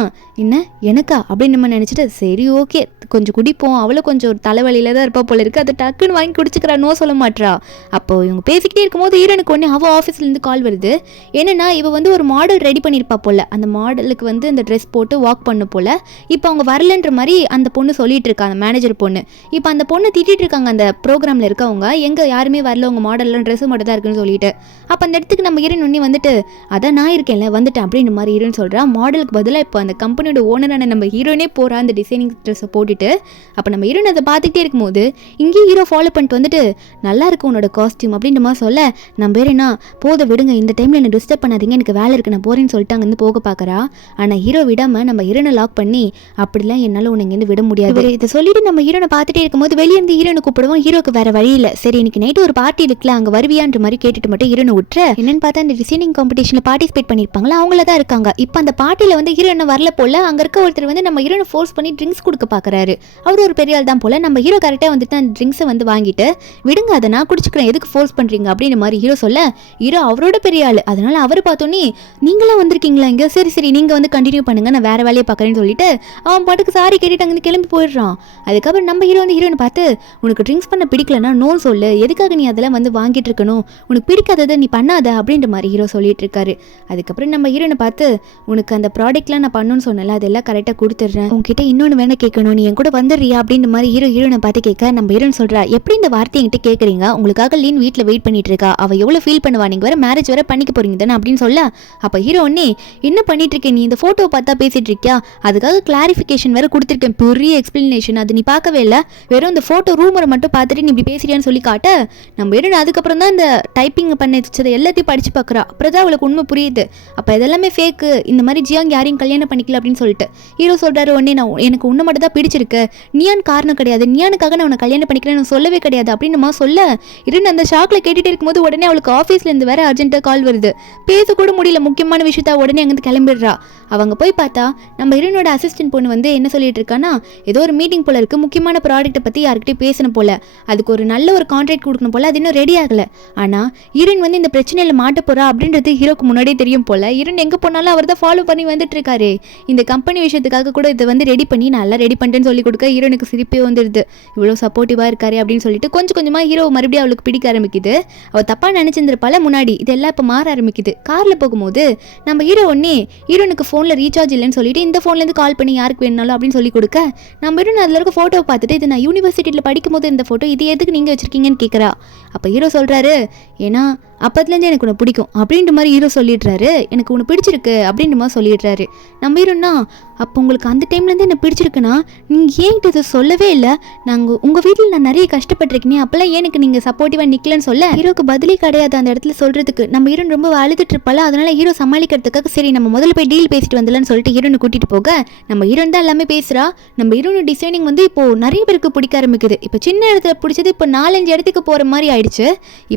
என்ன எனக்கா அப்படின்னு நம்ம நினச்சிட்டு சரி ஓகே கொஞ்சம் குடிப்போம், அவளும் கொஞ்சம் ஒரு தலைவலியில தான் இருப்பா போல இருக்குது, அதை டக்குன்னு வாங்கி குடிச்சுக்கிறா, நோ சொல்ல மாட்றா. அப்போ இவங்க பேசிக்கிட்டே இருக்கும்போது ஹீரோனுக்கு ஒன்று அவள் ஆஃபீஸ்லேருந்து கால் வருது. என்னென்னா இவ வந்து ஒரு மாடல் ரெடி பண்ணியிருப்பா போல், அந்த மாடலுக்கு வந்து அந்த ட்ரெஸ் போட்டு வாக் பண்ண போல். இப்போ அவங்க வரலன்ற மாதிரி அந்த பொண்ணு சொல்லிட்டு இருக்கா, அந்த மேனேஜர் பொண்ணு. இப்போ அந்த பொண்ணு திட்டிகிட்டு இருக்காங்க அந்த ப்ரோக்ராமில் இருக்கவங்க, எங்கே யாருமே வரல, உங்கள் மாடல்லாம் ட்ரெஸ்ஸு மட்டும் தான் இருக்குன்னு சொல்லிட்டு. அப்போ அந்த இடத்துக்கு நம்ம ஹீரோன் ஒன்றே வந்துட்டு அதான் நான் இருக்கேன்ல வந்துட்டேன் அப்படின்னு மாதிரி ஹீரோன்னு சொல்கிறா. மாடலுக்கு பதிலாக இப்போ அந்த கம்பெனியோட ஓனரான நம்ம ஹீரோனே போகிறா அந்த டிசைனிங் ட்ரெஸ்ஸை போட்டுட்டு. அப்போ நம்ம ஹீரோன் அதை பார்த்துக்கிட்டே இருக்கும்போது இங்கேயும் ஹீரோ ஃபாலோ பண்ணிட்டு வந்துட்டு நல்லா இருக்கும் உன்னோட காஸ்டியூம் அப்படின்ற மாதிரி சொல்ல, நம்ம பேருனா போதை விடுங்க, இந்த டைமில் என்ன டிஸ்டர்ப் பண்ணாதீங்க, எனக்கு வேலை இருக்கு, நான் போகிறேன்னு சொல்லிட்டு அங்கேருந்து போக பார்க்குறா. ஆனால் ஹீரோ விடாமல் நம்ம ஹீரோனை லாக் பண்ணி அப்படிலாம் என்னால் உன்னை இங்கேருந்து விட முடியாது இதை சொல்லிட்டு நம்ம ஹீரோனை பார்த்துட்டே இருக்கும்போது வெளியே இருந்து ஹீரோனை கூப்பிடுவோம். ஹீரோக்கு வேற வழி இல்லை, சரி இன்னைக்கு நைட்டு ஒரு பார்ட்டி இருக்குல்ல அங்கே வருவியான்ற மாதிரி கேட்டுட்டு மட்டும் ஹீரோனை விட்டுற. என்னன்னு பார்த்தா அந்த டிசைனிங் காம்படிஷனில் பார்ட்டிசிபேட் பண்ணியிருப்பாங்களா அவங்கள தான் இருக்காங்க. இப்போ அந்த பார்ட்டியில் வந்து ஹீரோனை வரல போல, அங்கே இருக்க ஒருத்தர் வந்து நம்ம ஹீரோனை ஃபோர்ஸ் பண்ணி ட்ரிங்க்ஸ் கொடுக்க பார்க்குறாரு. அவர் ஒரு பெரிய ஆள் தான் போல. நம்ம ஹீரோ கரெக்டாக வந்துட்டு அந்த ட்ரிங்க்ஸை வந்து வாங்கிட்டு விடுங்க அதை நான் குடிச்சுக்கிறேன், எதுக்கு ஃபோர்ஸ் பண்ணுறீங்க அப்படின்னு மாதிரி ஹீரோ சொல்ல, ஹீரோ அவரோட பெரிய ஆள், அதனால அவர் பார்த்தோன்னே நீங்களாம் வந்திருக்கீங்களா இங்கே, சரி சரி நீங்கள் வந்து கண்டினியூ பண்ணுங்க, நான் வேற வேலையை பார்க்குறேன்னு சொல்லிட்டு அவன் பாட்டுக்கு சாரி கேட்டுட்டு அங்கே கிளம்பி போயிடுறான். அதுக்கப்புறம் நம்ம ஹீரோ வந்து ஹீரோனை பார்த்து உனக்கு ட்ரிங்க்ஸ் பண்ண பிடிக்கலன்னா நோ சொல்லு, எதுக்காக நீ அதெல்லாம் வந்து வாங்கிட்டு இருக்கணும், உனக்கு பிடிக்காததை நீ பண்ணாத அப்படின்ற மாதிரி ஹீரோ சொல்லிட்டு இருக்காரு. அதுக்கப்புறம் நம்ம ஹீரோனை பார்த்து உனக்கு அந்த ப்ராடக்ட்லாம் நான் பண்ணணும்னு சொன்னல அதெல்லாம் கரெக்டாக கொடுத்துட்றேன், உங்ககிட்ட இன்னொன்று வேணா கேட்கணும், நீ என் கூட வந்துடுறியா அப்படின்ற மாதிரி ஹீரோனை பார்த்து கேட்க, நம்ம ஹீரோன் சொல்கிறா எப்படி இந்த வார்த்தையை என்கிட்ட கேட்குறீங்க, உங்களுக்காக லீன் வீட்டில் வெயிட் பண்ணிட்டு இருக்கா, அவள் எவ்வளோ ஃபீல் பண்ணுவா, நீங்கள் வேற மேரேஜ் வேற பண்ணிக்க போறீங்க தானே அப்படின்னு சொல்ல, அப்போ ஹீரோ ஒன்னே என்ன பண்ணிட்டு இருக்கேன், நீ இந்த ஃபோட்டோவை பார்த்தா பேசிட்டு இருக்கியா, அதுக்காக கிளாரிஃபிகேஷன் வேற கொடுத்துருக்கேன், பெரிய எக்ஸ்பிளனேஷன், அது நீ பார்க்கவே இல்லை, வெறும் இந்த ஃபோட்டோ ரூமரை மட்டும் பார்த்துட்டு நீ இப்படி பேசுறியான்னு சொல்லி காட்ட, நம்ம ஹீரோன் அதுக்கப்புறம் தான் இந்த டைப்பிங் பண்ணி வச்சதை எல்லாத்தையும் படிச்சு பார்க்குறா. அப்புறம் தான் அவளுக்கு உண்மை புரியுது, அப்போ இதெல்லாமே ஃபேக்கு, இந்த மாதிரி ஜியாங் யாரையும் கல்யாணம் பண்ணிக்கல அப்படின்னு சொல்லிட்டு ஹீரோ சொல்கிறாரு. உடனே நான் எனக்கு உன்னை மட்டும் தான் பிடிச்சிருக்கு, நியான் காரணம் கிடையாது, நியானுக்காக நான் உன்னை கல்யாணம் பண்ணிக்கிறேன் சொல்லவே கிடையாது அப்படின்னு சொல்ல, இருந்து அந்த ஷாக்கில் கேட்டுட்டு இருக்கும்போது உடனே அவளுக்கு ஆஃபீஸ்லேருந்து வேற அர்ஜென்ட்டாக கால் வருது, பேசக்கூட முடியல முக்கியமான விஷயத்த, உடனே அங்கேருந்து கிளம்பிடுறா. அவங்க போய் பார்த்தா நம்ம ஹீரோனோட அசிஸ்டன்ட் பொண்ணு வந்து என்ன சொல்லிட்டு இருக்கான்னா, ஏதோ ஒரு மீட்டிங் போல இருக்கு, முக்கியமான ப்ராடக்ட்டை பற்றி யார்கிட்டயும் பேசணும் போல, அதுக்கு ஒரு நல்ல ஒரு கான்ட்ராக்ட் கொடுக்கணும் போல, அது இன்னும் ரெடி ஆகலை. ஆனால் ஹீரோயின் வந்து இந்த பிரச்சனையில் மாட்ட போறா அப்படின்றது ஹீரோக்கு முன்னாடியே தெரியும் போல. ஹீரோயின் எங்கே போனாலும் அவர் தான் ஃபாலோ பண்ணி வந்துட்டு இருக்காரு. இந்த கம்பெனி விஷயத்துக்காக கூட இதை வந்து ரெடி பண்ணி நல்லா ரெடி பண்ணிட்டேன்னு சொல்லி கொடுக்க ஹீரோனுக்கு சிரிப்பே வந்துடுது, இவ்வளோ சப்போர்ட்டிவாக இருக்காரு அப்படின்னு சொல்லிட்டு கொஞ்சம் கொஞ்சமாக ஹீரோ மறுபடியும் அவளுக்கு பிடிக்க ஆரம்பிக்குது. அவள் தப்பாக நினச்சிருந்திருப்பால முன்னாடி, இதெல்லாம் இப்போ மாற ஆரம்பிக்குது. காரில் போகும்போது நம்ம ஹீரோ ஒன்னே ஹீரோனுக்கு ஃபோனில் ரீசார்ஜ் இல்லைன்னு சொல்லிட்டு இந்த ஃபோன்லேருந்து கால் பண்ணி யாருக்கு வேணுனாலும் அப்படின்னு சொல்லி கொடுக்க, நம்ம ஹீரோன் அதில் இருக்க ஃபோட்டோ பார்த்துட்டு இது நான் யூனிவர்சிட்டியில் படிக்கும்போது இந்த ஃபோட்டோ இது எதுக்கு நீங்கள் வச்சிருக்கீங்கன்னு கேட்குறா. அப்போ ஹீரோ சொல்கிறாரு, ஏன்னா அப்போதுலேருந்து எனக்கு உன்னை பிடிக்கும் அப்படின்ற மாதிரி ஹீரோ சொல்லிடுறாரு, எனக்கு உன்னை பிடிச்சிருக்கு அப்படின்ற மாதிரி சொல்லிடுறாரு. நம்ம ஹீரோன்னா அப்போ உங்களுக்கு அந்த டைம்லேருந்து என்ன பிடிச்சிருக்குன்னா நீங்கள் ஏன்கிட்ட இதை சொல்லவே இல்லை, நாங்கள் உங்கள் வீட்டில் நான் நிறைய கஷ்டப்பட்டிருக்கேனே அப்போல்லாம் ஏனுக்கு நீங்கள் சப்போர்ட்டிவாக நிற்கலன்னு சொல்ல ஹீரோக்கு பதிலே கிடையாது அந்த இடத்துல சொல்கிறதுக்கு. நம்ம ஹீரோன் ரொம்ப அழுதுட்டு இருப்பால, அதனால் ஹீரோ சமாளிக்கிறதுக்காக சரி நம்ம முதல்ல போய் டீல் பேசிட்டு வந்துடலான்னு சொல்லிட்டு ஹீரோனை கூட்டிகிட்டு போக, நம்ம ஹீரோன் தான் எல்லாமே பேசுகிறா. நம்ம ஹீரோனோட டிசைனிங் வந்து இப்போது நிறைய பேருக்கு பிடிக்க ஆரம்பிக்குது. இப்போ சின்ன இடத்துல பிடிச்சது இப்போ 4-5 இடத்துக்கு போகிற மாதிரி ஆயிடுச்சு.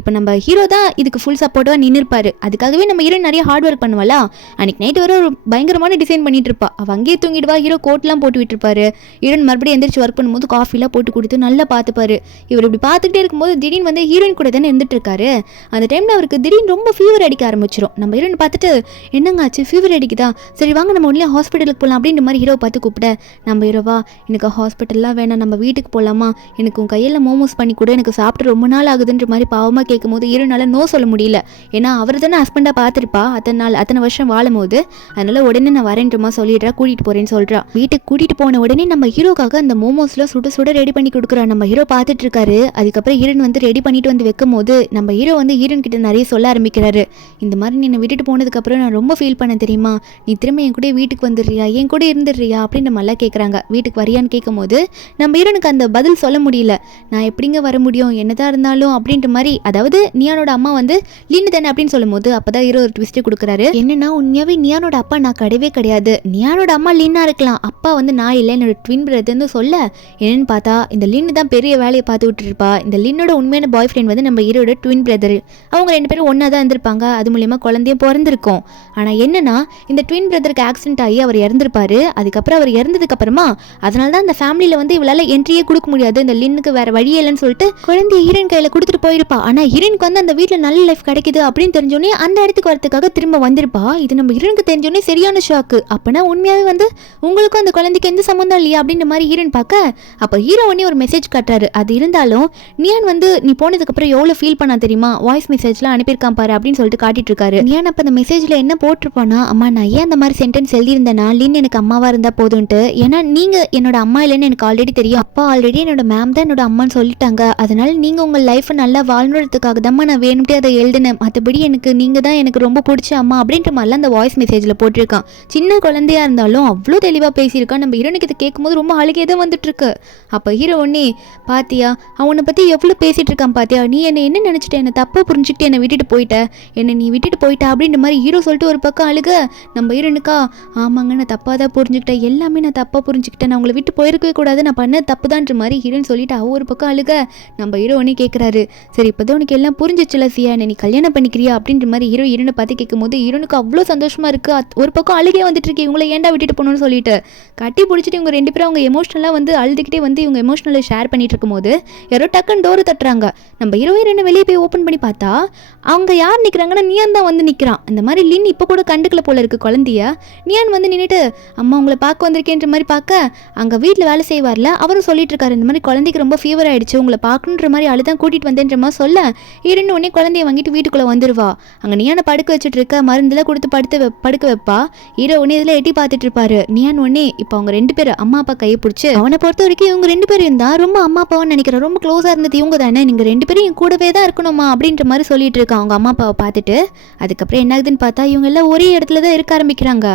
இப்போ நம்ம ஹீரோ தான் இதுக்கு ஃபுல் சப்போர்ட்டாக நின்றுப்பாரு. அதுக்காகவே நம்ம ஹீரோன் நிறைய ஹார்ட் ஒர்க் பண்ணுவாளா, அன்றைக்கி நைட்டு வர ஒரு பயங்கரமான டிசைன் பண்ணிட்டு இருப்பா. அவள் அங்கேயே தூங்கிடுவா, ஹீரோ கோட்லாம் போட்டு விட்டுருப்பாரு. ஹீரோன் மறுபடியும் எந்திரிச்சு ஒர்க் பண்ணும்போது காஃபிலாம் போட்டு கொடுத்து நல்லா பார்த்துப்பாரு. இவர் இப்படி பார்த்துக்கிட்டே இருக்கும்போது திடீர்னு வந்து ஹீரோயின் கூட தானே இருந்துட்டு இருக்காரு. அந்த டைமில் அவருக்கு திடீர்னு ரொம்ப ஃபீவர் அடிக்க ஆரம்பிச்சிடும். நம்ம ஹீரோயின் பார்த்துட்டு என்னங்க ஆச்சு, ஃபீவர் அடிக்குதா, சரி வாங்க நம்ம உடனே ஹாஸ்பிட்டலுக்கு போகலாம் அப்படின்ற மாதிரி ஹீரோ பார்த்து கூப்பிட, நம்ம ஹீரோவா எனக்கு ஹாஸ்பிட்டல்லாம் வேணாம், நம்ம வீட்டுக்கு போகலாமா, எனக்கு உன் கையில் மோமோஸ் பண்ணி கூட, எனக்கு சாப்பிட்டு ரொம்ப நாள் ஆகுதுன்ற மாதிரி பாவமாக கேட்கும் போது ஹீரோனால நோ சொல்ல முடியல. ஏன்னா அவர் தானே ஹஸ்பண்டாக பார்த்துருப்பா அத்தனை வருஷம் வாழும் போது, அதனால உடனே நான் வரேன்றமா சொல்லிடுறா, கூட்டிகிட்டு போகிறேன்னு சொல்கிறா. வீட்டுக்கு கூட்டிகிட்டு போன உடனே நம்ம ஹீரோக்காக அந்த மோமோஸ்லாம் சுட சுட ரெடி பண்ணி கொடுக்குறா. நம்ம ஹீரோ பார்த்துட்டு இருக்காரு. அதுக்கப்புறம் ஹீரோன் வந்து ரெடி பண்ணிட்டு வந்து வைக்கும் போது நம்ம ஹீரோ வந்து ஹீரோன் கிட்ட நிறைய சொல்ல ஆரம்பிக்கிறாரு. இந்த மாதிரி நீ என்னை விட்டுட்டு போனதுக்கப்புறம் நான் ரொம்ப ஃபீல் பண்ண தெரியுமா, நீ திரும்ப என் கூட வீட்டுக்கு வந்துடுறியா, என் கூட இருந்துடுறியா அப்படின்ற மாதிரிலாம் கேட்குறாங்க. வீட்டுக்கு வரியான்னு கேட்கும் போது நம்ம ஹீரோனுக்கு அந்த பதில் சொல்ல முடியல. நான் எப்படிங்க வர முடியும் என்னதான் இருந்தாலும் அப்படின்ற மாதிரி, அதாவது நியானோட அம்மா வந்து வந்து லின்னு தானே அப்படின்னு சொல்லும்போது அப்பதான் ஹீரோ ஒரு ட்விஸ்ட் கொடுக்குறாரு. என்னன்னா உண்மையாவே நியானோட அப்பா நான் கிடையாது, நியானோட அம்மா லின்னா இருக்கலாம், அப்பா வந்து நான் இல்லை என்னோட ட்வின் பிரதர்னு சொல்ல என்னன்னு பார்த்தா இந்த லின்னு தான் பெரிய வேலையை பார்த்து விட்டுருப்பா. இந்த லின்னோட உண்மையான பாய் ஃப்ரெண்ட் வந்து நம்ம ஹீரோட ட்வின் பிரதர். அவங்க 2 பேரும் ஒன்னா தான் இருந்திருப்பாங்க. அது மூலியமா குழந்தையும் பிறந்திருக்கும். ஆனா என்னன்னா இந்த ட்வின் பிரதருக்கு ஆக்சிடென்ட் ஆகி அவர் இறந்திருப்பாரு. அதுக்கப்புறம் அவர் இறந்ததுக்கு அப்புறமா அதனால தான் அந்த ஃபேமிலியில வந்து இவளால என்ட்ரியே கொடுக்க முடியாது, இந்த லின்னுக்கு வேற வழியே இல்லைன்னு சொல்லிட்டு குழந்தைய ஹீரோயின் கையில கொடுத்துட்டு போயிருப்பா. ஆனா ஹீரோயினுக்கு வந்து அந்த வீட்டுல நல்ல லைஃப் கிடைக்குது அப்படின்னு தெரிஞ்சோடனே அந்த இடத்துக்கு வரதுக்காக திரும்ப வந்திருப்பா. இது நம்ம ஹீரோனுக்கு தெரிஞ்சோடனே சரியான ஷாக்கு. அப்பனா உண்மையாவே வந்து உங்களுக்கும் அந்த குழந்தைக்கு எந்த சம்பந்தம் இல்லையா அப்படின்ற மாதிரி ஹீரோயின் பார்க்க அப்ப ஹீரோ உடனே ஒரு மெசேஜ் காட்டுறாரு. அது இருந்தாலும் நியான் வந்து நீ போனதுக்கு அப்புறம் எவ்வளவு ஃபீல் பண்ணா தெரியுமா, வாய்ஸ் மெசேஜ்லாம் அனுப்பியிருக்கான் பாரு அப்படின்னு சொல்லிட்டு காட்டிட்டு இருக்காரு. நியான் அப்ப அந்த மெசேஜ்ல என்ன போட்டிருப்பானா, அம்மா நான் ஏன் அந்த மாதிரி சென்டென்ஸ் எழுதியிருந்தேன்னா லின் எனக்கு அம்மாவா இருந்தா போதும்ட்டு, ஏன்னா நீங்க என்னோட அம்மா இல்லைன்னு எனக்கு ஆல்ரெடி தெரியும், அப்பா ஆல்ரெடி என்னோட மேம் தான் என்னோட அம்மான்னு சொல்லிட்டாங்க, அதனால நீங்க உங்க லைஃப் நல்லா வாழ்றதுக்காக தான் நான் வேணும்ட்டே அதை எழுதினேன், மற்றபடி எனக்கு நீங்க தான் எனக்கு ரொம்ப பிடிச்ச அம்மா அப்படின்ற மாதிரிலாம் அந்த வாய்ஸ் மெசேஜ்ல போட்டிருக்கான். சின்ன குழந்தையா இருந்தாலும் அவ்வளோ தெளிவா பேசியிருக்கான். நம்ம ஹீரோனுக்கு இதை கேட்கும்போது ரொம்ப அழுகே தான் வந்துட்டு இருக்கு. அப்ப ஹீரோ ஒன்னே பாத்தியா அவனை பத்தி எவ்வளவு பேசிட்டு இருக்கான் பாத்தியா, நீ என்ன நினைச்சிட்ட, என்ன தப்பா புரிஞ்சுக்கிட்டு என்னை விட்டுட்டு போயிட்ட, என்ன நீ விட்டுட்டு போயிட்ட அப்படின்ற மாதிரி ஹீரோ சொல்லிட்டு ஒரு பக்கம் அழுக. நம்ம ஹீரோனுக்கா ஆமாங்க நான் தப்பா தான் புரிஞ்சுக்கிட்டேன், எல்லாமே நான் தப்பா புரிஞ்சுக்கிட்டேன், நான் உங்களை விட்டு போயிருக்கவே கூடாது, நான் பண்ண தப்புதான்ற மாதிரி ஹீரோன்னு சொல்லிட்டு அவ ஒரு பக்கம் அழுக. நம்ம ஹீரோ ஒன்னே கேட்கிறாரு, சரி இப்பதான் உனக்கு எல்லாம் புரிஞ்சிச்சுல சியா, நீ கல்யாணம் பண்ணிக்கிறியா அப்படின்ற மாதிரி ஹீரோனை பார்த்து கேட்கும் போது ஹீரோனுக்கு அவ்வளோ சந்தோஷமா இருக்கு. ஒரு பக்கம் அழுகே வந்துட்டு இருக்கு, இவங்களை ஏன்டா விட்டுட்டு போகணும்னு சொல்லிட்டு கட்டி பிடிச்சிட்டு இவங்க 2 பேரும் அவங்க எமோஷனலாக வந்து அழுதுகிட்டே வந்து இவங்க எமோஷனலை ஷேர் பண்ணிட்டு இருக்கும்போது யாரோ டக்குன்னு டோரு தட்டுறாங்க. நம்ம ஹீரோயின் வெளியே போய் ஓப்பன் பண்ணி பார்த்தா அவங்க யார் நிற்கிறாங்கன்னா நியான் தான் வந்து நிற்கிறான். அந்த மாதிரி லின் இப்போ கூட கண்டுக்கல போல இருக்கு குழந்தைய. நியான் வந்து நின்றுட்டு அம்மா உங்களை பார்க்க வந்திருக்கேன்ற மாதிரி பார்க்க அங்கே வீட்டில் வேலை செய்வார்ல அவரும் சொல்லிட்டு இருக்காரு, இந்த மாதிரி குழந்தைக்கு ரொம்ப ஃபீவர் ஆயிடுச்சு, உங்களை பார்க்கணுன்ற மாதிரி அழுதான் கூட்டிட்டு வந்தேன்ற மாதிரி சொல்ல ஹீரோயின் உடனே குழந்தைய வாங்கிட்டு வீட்டுக்குள்ளே வந்துருவா. அங்கே நியானை படுக்க வச்சுட்டு இருக்க, மருந்துலாம் கொடுத்து படுக்க வைப்பா. ஹீரோ உடனே இதில் எட்டி பார்த்துட்டு இருப்பாரு. நியான் உடனே இப்போ அவங்க 2 பேரும் அம்மா அப்பா கையை பிடிச்சி அவனை பொறுத்த வரைக்கும் இவங்க 2 பேரும் இருந்தா ரொம்ப அம்மா அப்பாவும் நினைக்கிறேன், ரொம்ப க்ளோஸாக இருந்தது இவங்க தானே, நீங்கள் 2 பேரும் என் கூடவே தான் இருக்கணுமா அப்படின்ற மாதிரி சொல்லிட்டு இருக்கான் அவங்க அம்மா அப்பாவை பார்த்துட்டு. அதுக்கப்புறம் என்ன ஆகுதுன்னு பார்த்தா இவங்க எல்லாம் ஒரே இடத்துல தான் இருக்க ஆரம்பிக்கிறாங்க.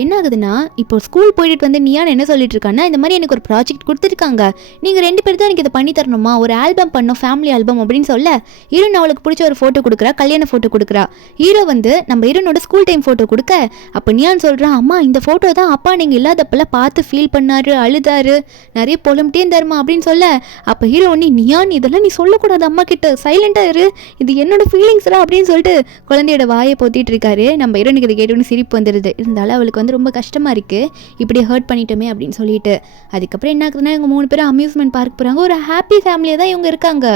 என்ன ஆகுதுன்னா இப்போ ஸ்கூல் போயிட்டு வந்து நியான் என்ன சொல்லிட்டு இருக்கான்னா, இந்த மாதிரி எனக்கு ஒரு ப்ராஜெக்ட் கொடுத்துருக்காங்க, நீங்கள் 2 பேர் தான் எனக்கு இதை பண்ணி தரணுமா, ஒரு ஆல்பம் பண்ணோம் ஃபேமிலி ஆல்பம் அப்படின்னு சொல்ல ஹீரோன் அவளுக்கு பிடிச்ச ஒரு ஃபோட்டோ கொடுக்குறா, கல்யாண ஃபோட்டோ கொடுக்குறா. ஹீரோ வந்து நம்ம ஹீரோனோட ஸ்கூல் டைம் ஃபோட்டோ கொடுக்க அப்போ நியான் சொல்கிறான், அம்மா இந்த ஃபோட்டோ தான் அப்பா நீங்கள் இல்லாதப்பெல்லாம் பார்த்து ஃபீல் பண்ணாரு, அழுதாரு, நிறைய புலம்பிட்டே இருந்தாருமா அப்படின்னு சொல்ல அப்போ ஹீரோ ஒன்னே நியான் இதெல்லாம் நீ சொல்லக்கூடாது அம்மா கிட்ட, சைலண்டாக இரு, இது என்னோட ஃபீலிங்ஸ்ரா அப்படின்னு சொல்லிட்டு குழந்தையோட வாயை போத்திட்டு இருக்காரு. நம்ம ஹீரோனுக்கு இதை கேட்டோன்னு சிரிப்பு வந்துடுது. இருந்தாலும் அவளுக்கு வந்து ரொம்ப கஷ்டமாக இருக்குது, இப்படி ஹர்ட் பண்ணிட்டோமே அப்படின்னு சொல்லிட்டு. அதுக்கப்புறம் என்ன ஆகுதுன்னா இவங்க 3 பேரும் அம்யூஸ்மெண்ட் பார்க் போகிறாங்க. ஒரு ஹாப்பி ஃபேமிலியாக தான் இவங்க இருக்காங்க.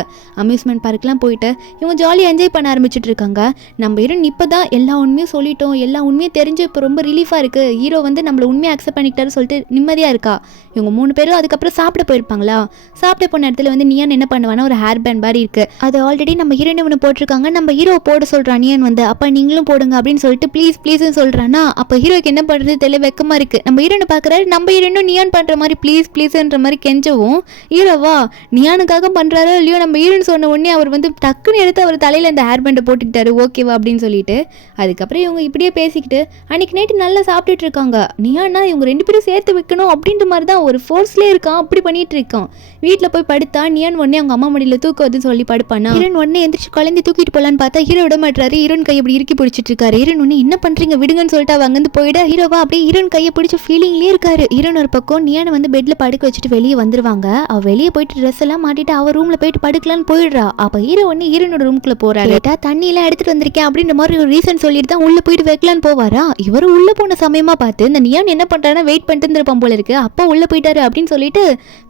அம்யூஸ்மெண்ட் பார்க்லாம் போயிட்டு இவங்க ஜாலியாக என்ஜாய் பண்ண ஆரம்பிச்சுட்டு இருக்காங்க. நம்ம ஹீரோன் இப்போ தான் எல்லா உண்மையும் சொல்லிட்டோம், எல்லா உண்மையும் தெரிஞ்சு இப்போ ரொம்ப ரிலீஃபாக இருக்குது, ஹீரோ வந்து நம்மளை உண்மையை அக்செப்ட் பண்ணிக்கிட்டாரு சொல்லிட்டு நிம்மதியாக இருக்கா. இவங்க 3 பேரும் அதுக்கப்புறம் சாப்பிட போயிருப்பாங்களா. சாப்பிட போன இடத்துல வந்து நியான் என்ன பண்ணுவானா ஒரு ஹேர் பேண்ட் மாதிரி இருக்குது, அது ஆல்ரெடி நம்ம ஹீரோயின் ஒன்று போட்டிருக்காங்க, நம்ம ஹீரோ போட சொல்கிறான் நியான் வந்து, அப்போ நீங்களும் போடுங்க அப்படின்னு சொல்லிட்டு ப்ளீஸ்னு சொல்கிறானா. அப்போ ஹீரோக்கு என்ன பண்ணுறது தெரியல, வெக்கமாக இருக்குது. நம்ம ஹீரோனை பார்க்குறாரு, நம்ம ஹீரோனும் நியான் பண்ணுற மாதிரி ப்ளீஸ்ன்ற மாதிரி கெஞ்சவும் ஹீரோவா நியானுக்காக பண்ணுறாரோ இல்லையோ நம்ம ஹீரோன்னு சொன்ன உடனே அவர் வந்து டக்குன்னு எடுத்து அவர் தலையில் அந்த ஹேர் பேண்டை போட்டுக்கிட்டாரு, ஓகேவா அப்படின்னு சொல்லிட்டு. அதுக்கப்புறம் இவங்க இப்படியே பேசிக்கிட்டு அன்றைக்கி நைட்டு நல்லா சாப்பிட்டுட்டு இருக்காங்க. நியானா இவங்க 2 பேரும் சேர்த்து வைக்கணும் அப்படின்ற மாதிரி தான் ஒரு ஃபோர்ஸ்லேயே இருக்கான், அப்படி பண்ணிட்டு இருக்கான். வீட்டில் போய் படுத்தா நியான் உடனே அவங்க அம்மா மடியில் தூக்குவதுன்னு சொல்லி படுப்பானா. ஹீரோன் உடனே எந்திரிச்சு குழந்தை தூக்கிட்டு போகலான்னு பார்த்தா ஹீரோ விட மாட்டாரு. ஹீரோன் கையை இப்படி இறுக்கி பிடிச்சிட்டு இருக்காரு. ஹீரோன் ஒன்று என்ன பண்ணுறீங்க விடுங்கன்னு சொல்லிட்டு அவங்க வந்து போயிட ஹீரோவா அப்படியே ஹீரோன் கையை பிடிச்ச ஃபீலிங்லேயே இருக்காரு. ஹீரோன் ஒரு பக்கம் நியானை வந்து பெட்டில் படுக்க வச்சுட்டு வெளியே வந்துருவாங்க. அவள் வெளியே போயிட்டு ட்ரெஸ் எல்லாம் மாட்டிட்டு அவள் ரூமில் போயிட்டு படுக்கலான்னு போயிடுறா. அப்போ ஹீரோ ஒன்று ஹீரோனோட ரூம்குள்ளே போறாரு. தண்ணி எல்லாம் எடுத்துட்டு வந்திருக்கேன் அப்படின்ற மாதிரி ஒரு ரீசன் சொல்லிட்டு தான் உள்ள போயிட்டு வைக்கலான்னு போவாரா. இவரு உள்ள போன சமயமா பார்த்து இந்த நியான் என்ன பண்றாருன்னா வெயிட் பண்ணிட்டு இருந்திருப்பான் போல இருக்கு. அப்போ உள்ள போயிட்டாரு அப்படின்னு சொல்லிட்டு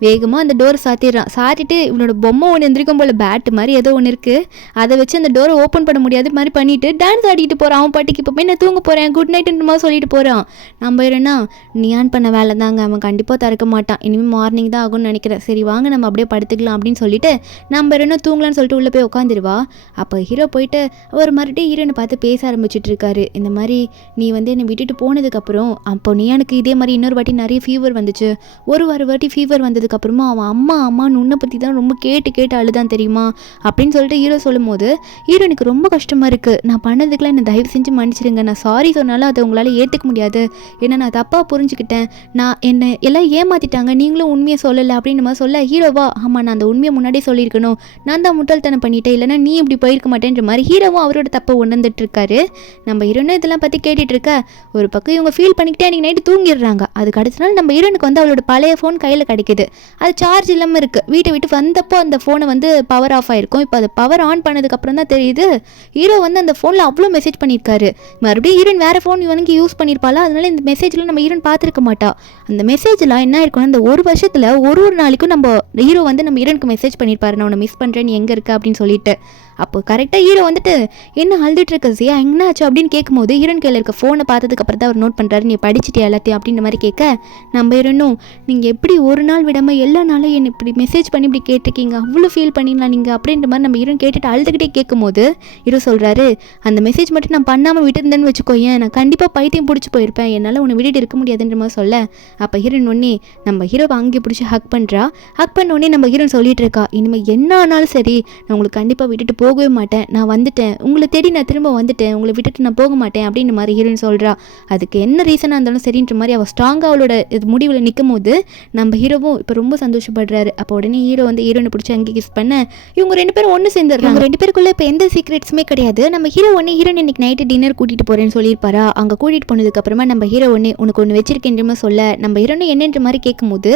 வேகமா அந்த டோர் சாத்திடுறான். சாத்திட்டு இவனோட பொம்மை ஒன்று எந்திரிக்கும் போல பேட் மாதிரி ஏதோ ஒன்று இருக்கு, அதை வச்சு அந்த டோரை ஓப்பன் பண்ண முடியாது மாதிரி பண்ணிட்டு டான்ஸ் ஆடிட்டு போறான். அவன் பாட்டுக்கு இப்போ போய் நான் தூங்க போறேன் குட் நைட்ன்ற மாதிரி சொல்லிட்டு போறான். நம்ம என்னன்னா நியான் பண்ண வேலை தாங்க, அவன் கண்டிப்பாக திறக்க மாட்டான், இனிமேல் மார்னிங் தான் ஆகும்னு நினைக்கிறேன், சரி வாங்க நம்ம அப்படியே படுத்துக்கலாம் அப்படின்னு சொல்லிட்டு நம்ம என்ன தூங்கலான்னு சொல்லிட்டு உள்ளே போய் உட்காந்துருவா. அப்போ ஹீரோ போயிட்டு ஒரு மறுபடியும் ஹீரோனை பார்த்து பேச ஆரம்பிச்சுட்டு இருக்காரு. இந்த மாதிரி நீ வந்து என்னை விட்டுட்டு போனதுக்கப்புறம் அப்போ நியானுக்கு இதே மாதிரி இன்னொரு வாட்டி நிறைய ஃபீவர் வந்துச்சு, ஒரு வாட்டி ஃபீவர் வந்ததுக்கப்புறமா அவன் அம்மான்னு உன்னை பற்றி தான் ரொம்ப கேட்டு அழுதான் தெரியுமா அப்படின்னு சொல்லிட்டு ஹீரோ சொல்லும் போது ஹீரோனுக்கு ரொம்ப கஷ்டமாக இருக்குது. நான் பண்ணதுக்கெலாம் என்னை தயவு செஞ்சு மன்னிச்சிடுங்க, நான் சாரி சொன்னாலும் அதை உங்களால் ஏற்றுக்க முடியாது, ஏன்னா நான் தப்பாக புரிஞ்சுக்கிட்டேன், நான் என்னை எல்லாம் ஏமாற்றிட்டாங்க, நீங்களும் உண்மையை சொல்லலை அப்படின்னு நம்ம சொல்ல ஹீரோவா ஆமாம் நான் அந்த உண்மையை முன்னாடியே சொல்லியிருக்கணும், நான் தான் முட்டாள்தனம் பண்ணிட்டேன், இல்லைனா நீ இப்படி போயிருக்க மாட்டேன்ற மாதிரி ஹீரோவும் அவரோட தப்பை உணர்ந்துட்டு இருக்காரு. நம்ம ஹீரோனும் இதெல்லாம் பற்றி கேட்டுட்டு இருக்க ஒரு பக்கம் இவங்க ஃபீல் பண்ணிக்கிட்டே அன்றைக்கி நைட்டு தூங்கிடுறாங்க. அதுக்கு அடுத்த நாள் நம்ம ஹீரோனுக்கு வந்து அவளோட பழைய ஃபோன் கையில் கிடைக்குது. அது சார்ஜ் இல்லாமல் இருக்குது. வீட்டை விட்டு வந்தப்போ அந்த ஃபோனை வந்து பவர் ஆஃப் ஆகிருக்கும். இப்போ அதை பவர் ஆன் பண்ணதுக்கப்புறம் தான் தெரியுது ஹீரோ வந்து அந்த ஃபோனில் அவ்வளோ மெசேஜ் பண்ணியிருக்காரு. மறுபடியும் ஹீரோன் வேறு ஃபோன் இவனுக்கு யூஸ் பண்ணியிருப்பாளா, அதனால இந்த மெசேஜில் நம்ம ஹீரோன் பார்த்துருக்க மாட்டா. அந்த மெசேஜ்லாம் என்ன இருக்குன்னா அந்த ஒரு வருஷத்தில் ஒரு நாளைக்கும் நம்ம ஹீரோ வந்து நம்ம ஹீரோனுக்கு மெசேஜ் பண்ணியிருப்பாரு, நான் உன்னை மிஸ் பண்ணுறேன், நீ எங்கே இருக்க அப்படின்னு சொல்லிட்டு. அப்போ கரெக்டாக ஹீரோ வந்துட்டு என்ன அழுதுட்டு இருக்க சியா, என்ன ஆச்சு அப்படின்னு கேட்கும்போது ஹீரோன் கையில் இருக்க ஃபோனை பார்த்ததுக்கு அப்புறம் தான் அவர் நோட் பண்ணுறாரு, நீ படிச்சுட்டியா எல்லாத்தையும் அப்படின்ற மாதிரி கேட்க நம்ம ஹீரோனும் நீங்கள் எப்படி ஒரு நாள் விடாமல் எல்லா நாளும் என்ன இப்படி மெசேஜ் பண்ணி இப்படி கேட்டிருக்கீங்க, அவ்வளோ ஃபீல் பண்ணிடலாம் நீங்கள் அப்படின்ற மாதிரி நம்ம ஹீரோன் கேட்டுட்டு அழுதுகிட்டே கேட்கும்போது ஹீரோ சொல்கிறாரு, அந்த மெசேஜ் மட்டும் நான் பண்ணாமல் விட்டுருந்தேன்னு வச்சுக்கோயேன், நான் கண்டிப்பாக பைத்தியம் பிடிச்சி போயிருப்பேன், என்னால் உன்னை விட்டுட்டு இருக்க முடியாதுன்ற மாதிரி சொல்ல அப்போ ஹீரோன் ஒன்னே நம்ம ஹீரோவை அங்கே பிடிச்சி ஹக் பண்ணுறா. ஹக் பண்ண உடனே நம்ம ஹீரோன் சொல்லிட்டு இருக்கா, இனிமேல் என்ன ஆனாலும் சரி நான் உங்களுக்கு கண்டிப்பாக விட்டுட்டு போகவே மாட்டேன், நான் வந்துட்டேன், உங்களை தேடி நான் திரும்ப வந்துட்டேன், உங்களை விட்டுட்டு நான் போக மாட்டேன் அப்படின்ற மாதிரி ஹீரோயின் சொல்கிறா. அதுக்கு என்ன ரீசனாக இருந்தாலும் சரின்ற மாதிரி அவள் ஸ்ட்ராங்காக அவளோட இது முடிவில் நிற்கும் போது நம்ம ஹீரோவும் இப்போ ரொம்ப சந்தோஷப்படுறாரு. அப்போ உடனே ஹீரோ வந்து ஹீரோனை பிடிச்சி அங்கே கிஸ் பண்ண இவங்க 2 பேரும் ஒன்று சேர்ந்துடுறாங்க. 2 பேருக்குள்ளே இப்போ எந்த சீக்ரெட்ஸுமே கிடையாது. நம்ம ஹீரோ ஒன்று ஹீரோன் இன்னைக்கு நைட்டு டின்னர் கூட்டிகிட்டு போகிறேன்னு சொல்லியிருப்பாரா. அங்கே கூட்டிகிட்டு போனதுக்கப்புறமா நம்ம ஹீரோ ஒன்று உனக்கு ஒன்று வச்சிருக்கேன்ற சொல்ல நம்ம ஹீரோனை என்னன்ற மாதிரி கேட்கும்போது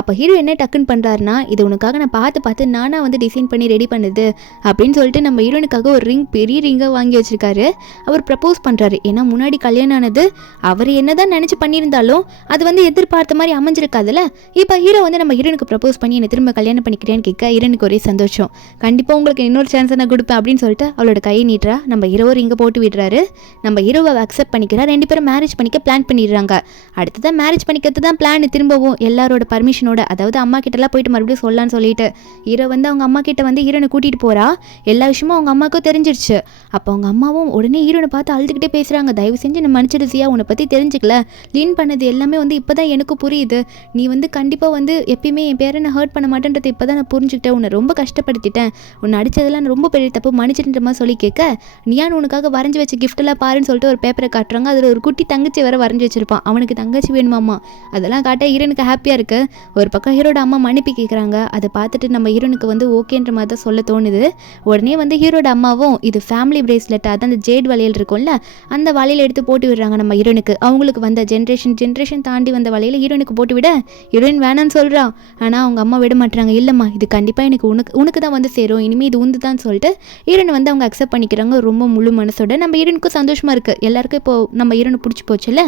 அப்போ ஹீரோ என்ன டக்குன்னு பண்ணுறாருனா, இது உனக்காக நான் பார்த்து நானாக வந்து டிசைன் பண்ணி ரெடி பண்ணுது அப்படின்னு சொல்லிட்டு நம்ம ஹீரோனுக்காக ஒரு ரிங், பெரிய ரிங்காக வாங்கி வச்சிருக்காரு. அவர் ப்ரப்போஸ் பண்ணுறாரு. ஏன்னா முன்னாடி கல்யாணம் ஆனது அவர் என்னதான் நினச்சி பண்ணியிருந்தாலும் அது வந்து எதிர்பார்த்த மாதிரி அமைஞ்சிருக்காதுல்ல. இப்போ ஹீரோ வந்து நம்ம ஹீரோனுக்கு ப்ரப்போஸ் பண்ணி என்னை திரும்ப கல்யாணம் பண்ணிக்கிறேன்னு கேட்க ஹீரோனுக்கு ஒரே சந்தோஷம். கண்டிப்பாக உங்களுக்கு இன்னொரு சான்ஸ் நான் கொடுப்பேன் அப்படின்னு சொல்லிட்டு அவளோட கையை நீட்டுறா. நம்ம ஹீரோ ரிங்கை போட்டு விடுறாரு. நம்ம ஹீரோவை அக்செப்ட் பண்ணிக்கிறா. 2 பேரும் மேரேஜ் பண்ணிக்க பிளான் பண்ணிடுறாங்க. அடுத்ததான் மேரேஜ் பண்ணிக்கிறது தான் பிளான். திரும்பவும் எல்லாரோட பர்மிஷனோட, அதாவது அம்மா கிட்டலாம் போயிட்டு மறுபடியும் சொல்லலான்னு சொல்லிட்டு ஹீரோ வந்து அவங்க அம்மா கிட்ட வந்து ஹீரோனை கூட்டிகிட்டு போகிறா. எல்லா விஷயமும் அவங்க அம்மாவுக்கும் தெரிஞ்சிருச்சு. அப்போ அவங்க அம்மாவும் உடனே ஹீரோனை பார்த்து அழுதுகிட்டே பேசுகிறாங்க, தயவு செஞ்சு நான் மன்னிச்சிடு சியா, உன்னை பற்றி தெரிஞ்சுக்கல, லீன் பண்ணது எல்லாமே வந்து இப்போ தான் எனக்கும் புரியுது, நீ வந்து கண்டிப்பாக வந்து எப்பயுமே என் பேரை நான் ஹர்ட் பண்ண மாட்டேன்றது இப்போ தான் நான் புரிஞ்சுக்கிட்டேன், உன்னை ரொம்ப கஷ்டப்படுத்திட்டேன், உன்னை அடித்ததெல்லாம் ரொம்ப பெரிய தப்பு, மன்னிச்சிட்டுன்ற மாதிரி சொல்லி கேட்க நீயான் உனக்காக வரைஞ்சி வச்ச கிஃப்டெல்லாம் பாருன்னு சொல்லிட்டு ஒரு பேப்பரை காட்டுறாங்க. அதில் ஒரு குட்டி தங்கச்சி வேறு வரைஞ்சி வச்சிருப்பான். அவனுக்கு தங்கச்சி வேணுமாம்மா. அதெல்லாம் காட்ட ஹீரோனுக்கு ஹாப்பியாக இருக்குது. ஒரு பக்கம் ஹீரோட அம்மா மன்னிப்பு கேட்குறாங்க. அதை பார்த்துட்டு நம்ம ஹீரோனுக்கு வந்து ஓகேன்ற மாதிரி தான் சொல்ல தோணுது. உடனே வந்து ஹீரோட அம்மாவும் இது ஃபேமிலி பிரேஸ்லெட், அதான் அந்த ஜேட் வளையல் இருக்கும்ல, அந்த வளையல் எடுத்து போட்டு விடுறாங்க நம்ம ஹீரோனுக்கு. அவங்களுக்கு வந்த ஜென்ரேஷன் தாண்டி வந்த வளையல் ஹீரோனுக்கு போட்டு விட ஹீரோயின் வேணான்னு சொல்கிறா. ஆனால் அவங்க அம்மா விட மாட்டாங்க. இல்லைம்மா, இது கண்டிப்பாக எனக்கு உனக்கு தான் வந்து சேரும், இனிமேல் இது உந்து தான் சொல்லிட்டு ஹீரோனை வந்து அவங்க அக்செப்ட் பண்ணிக்கிறாங்க ரொம்ப முழு மனசோட. நம்ம ஹீரோனுக்கும் சந்தோஷமாக இருக்குது. எல்லாருக்கும் இப்போ நம்ம ஹீரோனை பிடிச்சி போச்சுல்ல.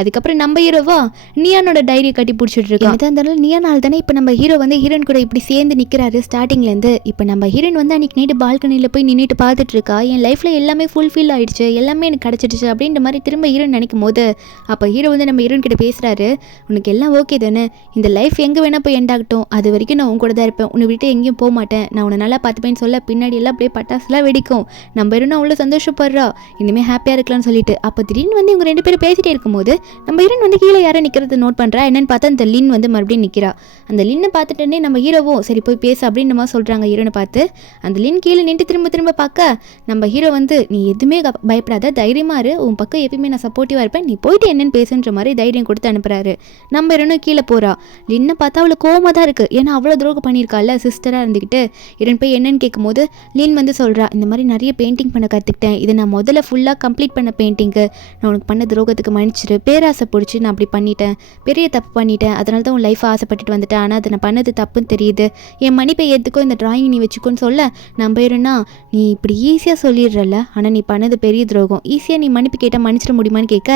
அதுக்கப்புறம் நம்ம ஹீரோவா நியானோட டைரியை கட்டி பிடிச்சிட்டு இருக்கோம். இருந்தாலும் நியானால் தானே இப்போ நம்ம ஹீரோ வந்து ஹீரோயின் கூட இப்படி சேர்ந்து நிற்கிறாரு ஸ்டார்டிங்லேருந்து. இப்போ நம்ம ஹீரோயின் வந்து அன்றைக்கி நைட்டு பால்கனியில் போய் நின்றுட்டு பார்த்துட்டு இருக்கா. என் லைஃப்பில் எல்லாமே ஃபுல்ஃபில் ஆகிடுச்சு, எல்லாமே எனக்கு கிடச்சிடுச்சு அப்படின்ற மாதிரி திரும்ப ஹீரோயின் நினைக்கும் போது அப்போ ஹீரோ வந்து நம்ம ஹீரோயின் கிட்ட பேசுகிறாரு, உனக்கு எல்லாம் ஓகே தானே, இந்த லைஃப் எங்கே வேணால் போய் எண்ட் ஆகட்டும், அது வரைக்கும் நான் உன் கூட தான் இருப்பேன், உன்னை விட்டு எங்கேயும் போக மாட்டேன், நான் உன்னை நல்லா பார்த்துப்பேன்னு சொல்ல பின்னாடி எல்லாம் அப்படியே பட்டாசுலாம் வெடிக்கும். நம்ம ஹீரோயின் அவ்வளோ சந்தோஷப்படுறா, இனிமேல் ஹாப்பியாக இருக்கலாம்னு சொல்லிட்டு. அப்போ திடீர்னு வந்து இவங்க 2 பேரும் பேசிகிட்டே இருக்கும்போது நம்ம ஹீரோயின் வந்து கீழே யாரை நிற்கிறத நோட் பண்ணுறா. என்னென்னு பார்த்தா அந்த லின் வந்து மறுபடியும் நிற்கிறா. அந்த லின்னை பார்த்துட்டே நம்ம ஹீரோவும் சரி போய் பேசு அப்படின்ற மாதிரி சொல்கிறாங்க ஹீரோனை பார்த்து. அந்த லின் கீழே நின்று திரும்ப பார்க்க நம்ம ஹீரோ வந்து நீ எதுவுமே பயப்படாத, தைரியமாக இரு, உன் பக்கம் எப்பயுமே நான் சப்போர்ட்டிவாக இருப்பேன், நீ போயிட்டு என்னன்னு பேசுன்ற மாதிரி தைரியம் கொடுத்து அனுப்புறாரு. நம்ம ஹீரோனும் கீழே போகிறா. லின்னை பார்த்தா அவளுக்கு கோவமாக தான் இருக்குது. ஏன்னா அவ்வளோ துரோகம் பண்ணியிருக்காள் சிஸ்டராக இருந்துக்கிட்டு. ஹீரோன் போய் என்னன்னு கேட்கும்போது லின் வந்து சொல்கிறா, இந்த மாதிரி நிறைய பெயிண்டிங் பண்ண கற்றுக்கிட்டேன், இது நான் முதல்ல ஃபுல்லாக கம்ப்ளீட் பண்ண பெயிண்டிங்கு, நான் உனக்கு பண்ண துரோகத்துக்கு மன்னிச்சிரு, பேராசை பிடிச்சி நான் அப்படி பண்ணிட்டேன், பெரிய தப்பு பண்ணிட்டேன், அதனால தான் உன் லைஃப் ஆசைப்பட்டுட்டு வந்துட்டேன், ஆனால் அதை நான் பண்ணது தப்புன்னு தெரியுது, என் மன்னிப்பை ஏற்றுக்கோ, இந்த டிராயிங் நீ வச்சுக்கோன்னு சொல்ல நம்ம ஹீரோனா நீ இப்படி ஈஸியாக சொல்லிடுறல, ஆனால் நீ பண்ணது பெரிய துரோகம், ஈஸியாக நீ மன்னிப்பு கேட்டால் மன்னிச்சிட முடியுமான்னு கேட்க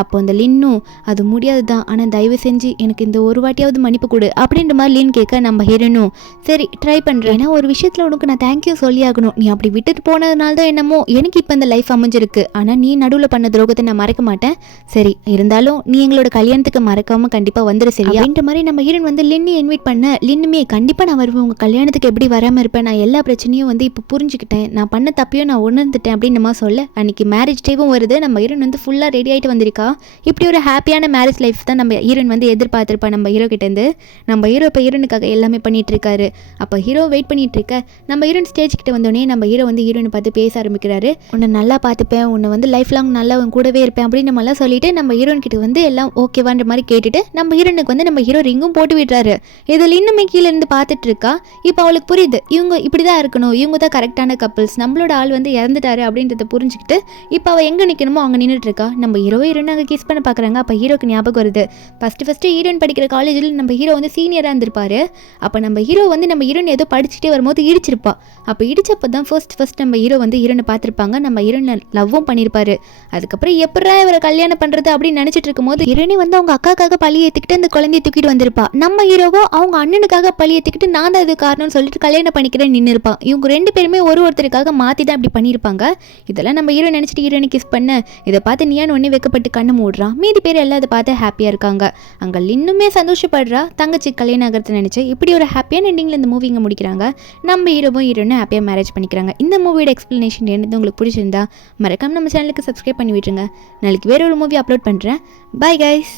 அப்போ அந்த லின்னும் அது முடியாது தான், ஆனால் தயவு செஞ்சு எனக்கு இந்த ஒரு வாட்டியாவது மன்னிப்பு கொடு அப்படின்ற மாதிரி லின் கேட்க நம்ம ஹீரோனும் சரி ட்ரை பண்ணுறேன், ஏன்னா ஒரு விஷயத்தில் உனக்கு நான் தேங்க்யூ சொல்லி ஆகணும், நீ அப்படி விட்டுட்டு போனதுனால தான் என்னமோ எனக்கு இப்போ இந்த லைஃப் அமைஞ்சிருக்கு, ஆனால் நீ நடுவில் பண்ண துரோகத்தை நான் மறக்க மாட்டேன், சரி இருந்தாலும் நீ எங்களோட கல்யாணத்துக்கு மறக்காமல் கண்டிப்பாக வந்துடு சரி அப்படின்ற மாதிரி நம்ம ஹீரோன் வந்து லின்னு இன்வைட் பண்ண லின்னுமே கண்டிப்பாக நான் வருவேன், உங்கள் கல்யாணத்துக்கு எப்படி வராமல் இருப்பேன், நான் எல்லா பிரச்சனையும் வந்து இப்போ புரிஞ்சுக்கிட்டேன், நான் பண்ண தப்பையும் நான் உணர்ந்துட்டேன் அப்படின்னு நம்ம சொல்ல அன்றைக்கி மேரேஜ் டேவும் வருது. நம்ம ஹீரோன் வந்து ஃபுல்லாக ரெடி ஆகிட்டு வந்திருக்கா. இப்படி ஒரு ஹாப்பியான மேரேஜ் லைஃப் தான் நம்ம ஹீரோன் வந்து எதிர்பார்த்துருப்பா நம்ம ஹீரோ கிட்டேருந்து. நம்ம ஹீரோ இப்போ ஹீரோனுக்காக எல்லாமே பண்ணிட்டு இருக்காரு. அப்போ ஹீரோ வெயிட் பண்ணிட்டு இருக்க நம்ம ஹீரோன் ஸ்டேஜ் கிட்ட வந்தோடனே நம்ம ஹீரோ வந்து ஹீரோனை பார்த்து பேச ஆரம்பிக்கிறாரு. உன்னை நல்லா பார்த்துப்பேன், உன்னை வந்து லைஃப் லாங் நல்லா உன் கூடவே இருப்பேன் அப்படின்னு நம்மளாம் சொல்லிட்டு நம்ம ஹீரோன் கிட்ட வந்து எல்லாம் ஓகேவான்ற மாதிரி கேட்டுட்டு நம்ம ஹீரோனுக்கு வந்து நம்ம ஹீரோ ரிங்கும் போட்டு விடுறாரு. இதில் இன்னுமே கீழே இருந்து பார்த்துட்டு இருக்கா. இப்போ அவளுக்கு புரியுது இவங்க இப்படி தான் இருக்கணும், இவங்க தான் கரெக்டான கப்பிள்ஸ், நம்மளோட ஆள் வந்து இறந்துட்டாரு அப்படின்றத புரிஞ்சுக்கிட்டு இப்போ அவள் எங்கே நிற்கணுமோ அங்கே நின்றுட்டு இருக்கா. நம்ம ஹீரோயின் அங்கே கிஸ் பண்ண பார்க்குறாங்க. அப்போ ஹீரோக்கு ஞாபகம் வருது, ஃபஸ்ட்டு ஹீரோயின் படிக்கிற காலேஜில் நம்ம ஹீரோ வந்து சீனியராக இருந்திருப்பாரு. அப்போ நம்ம ஹீரோ வந்து நம்ம ஹீரோயின் ஏதோ படிச்சுட்டே வரும்போது இடிச்சிருப்பா. அப்போ இடிச்சப்போ தான் ஃபர்ஸ்ட் நம்ம ஹீரோ வந்து ஹீரோனை பார்த்துருப்பாங்க. நம்ம ஹீரோயின் லவ்வும் பண்ணியிருப்பாரு. அதுக்கப்புறம் எப்படா இவரை கல்யாணம் பண்ணுறது அப்படின்னு நினச்சிட்டு இருக்கும்போது ஹீரோயினி வந்து அவங்க அக்காக்காக பழி ஏற்றிக்கிட்டு அந்த குழந்தைய தூக்கிட்டு வந்திருப்பா. நம்ம ஹீரோவோ அவங்க அண்ணனுக்காக பழி ஏற்றிக்கிட்டு நான் தான் இது காரணம்னு சொல்லிட்டு கல்யாணம் பண்ணிக்கிறேன் நின்று இருப்பான். இவங்க 2 பேருமே ஒருத்தருக்காக மாற்றி தான் அப்படி பண்ணியிருப்பாங்க. இதெல்லாம் நம்ம ஹீரோ நினச்சிட்டு ஹீரோயினை கிஸ் பண்ண இதை பார்த்து நீயான்னு ஒன்று வைக்கப்பட்டு கண்ணு மூடுறான். மீதி பேர் எல்லாம் அதை பார்த்து ஹாப்பியாக இருக்காங்க. அங்கே இன்னுமே சந்தோஷப்படுறா தங்கச்சி கல்யாணம் ஆகிறத நினச்சி. இப்படி ஒரு ஹாப்பியான எண்டிங்கில் இந்த மூவி இங்கே முடிக்கிறாங்க. நம்ம ஹீரோவும் ஹீரோயினும் ஹாப்பியாக மேரேஜ் பண்ணிக்கிறாங்க. இந்த மூவியோட எக்ஸ்பிளனேஷன் என்னது உங்களுக்கு பிடிச்சிருந்தா மறக்காம நம்ம சேனலுக்கு சப்ஸ்கிரைப் பண்ணி விட்டுருங்க. நாளைக்கு வேற ஒரு மூவி அப்லோட் பண்ணுறேன். Bye guys.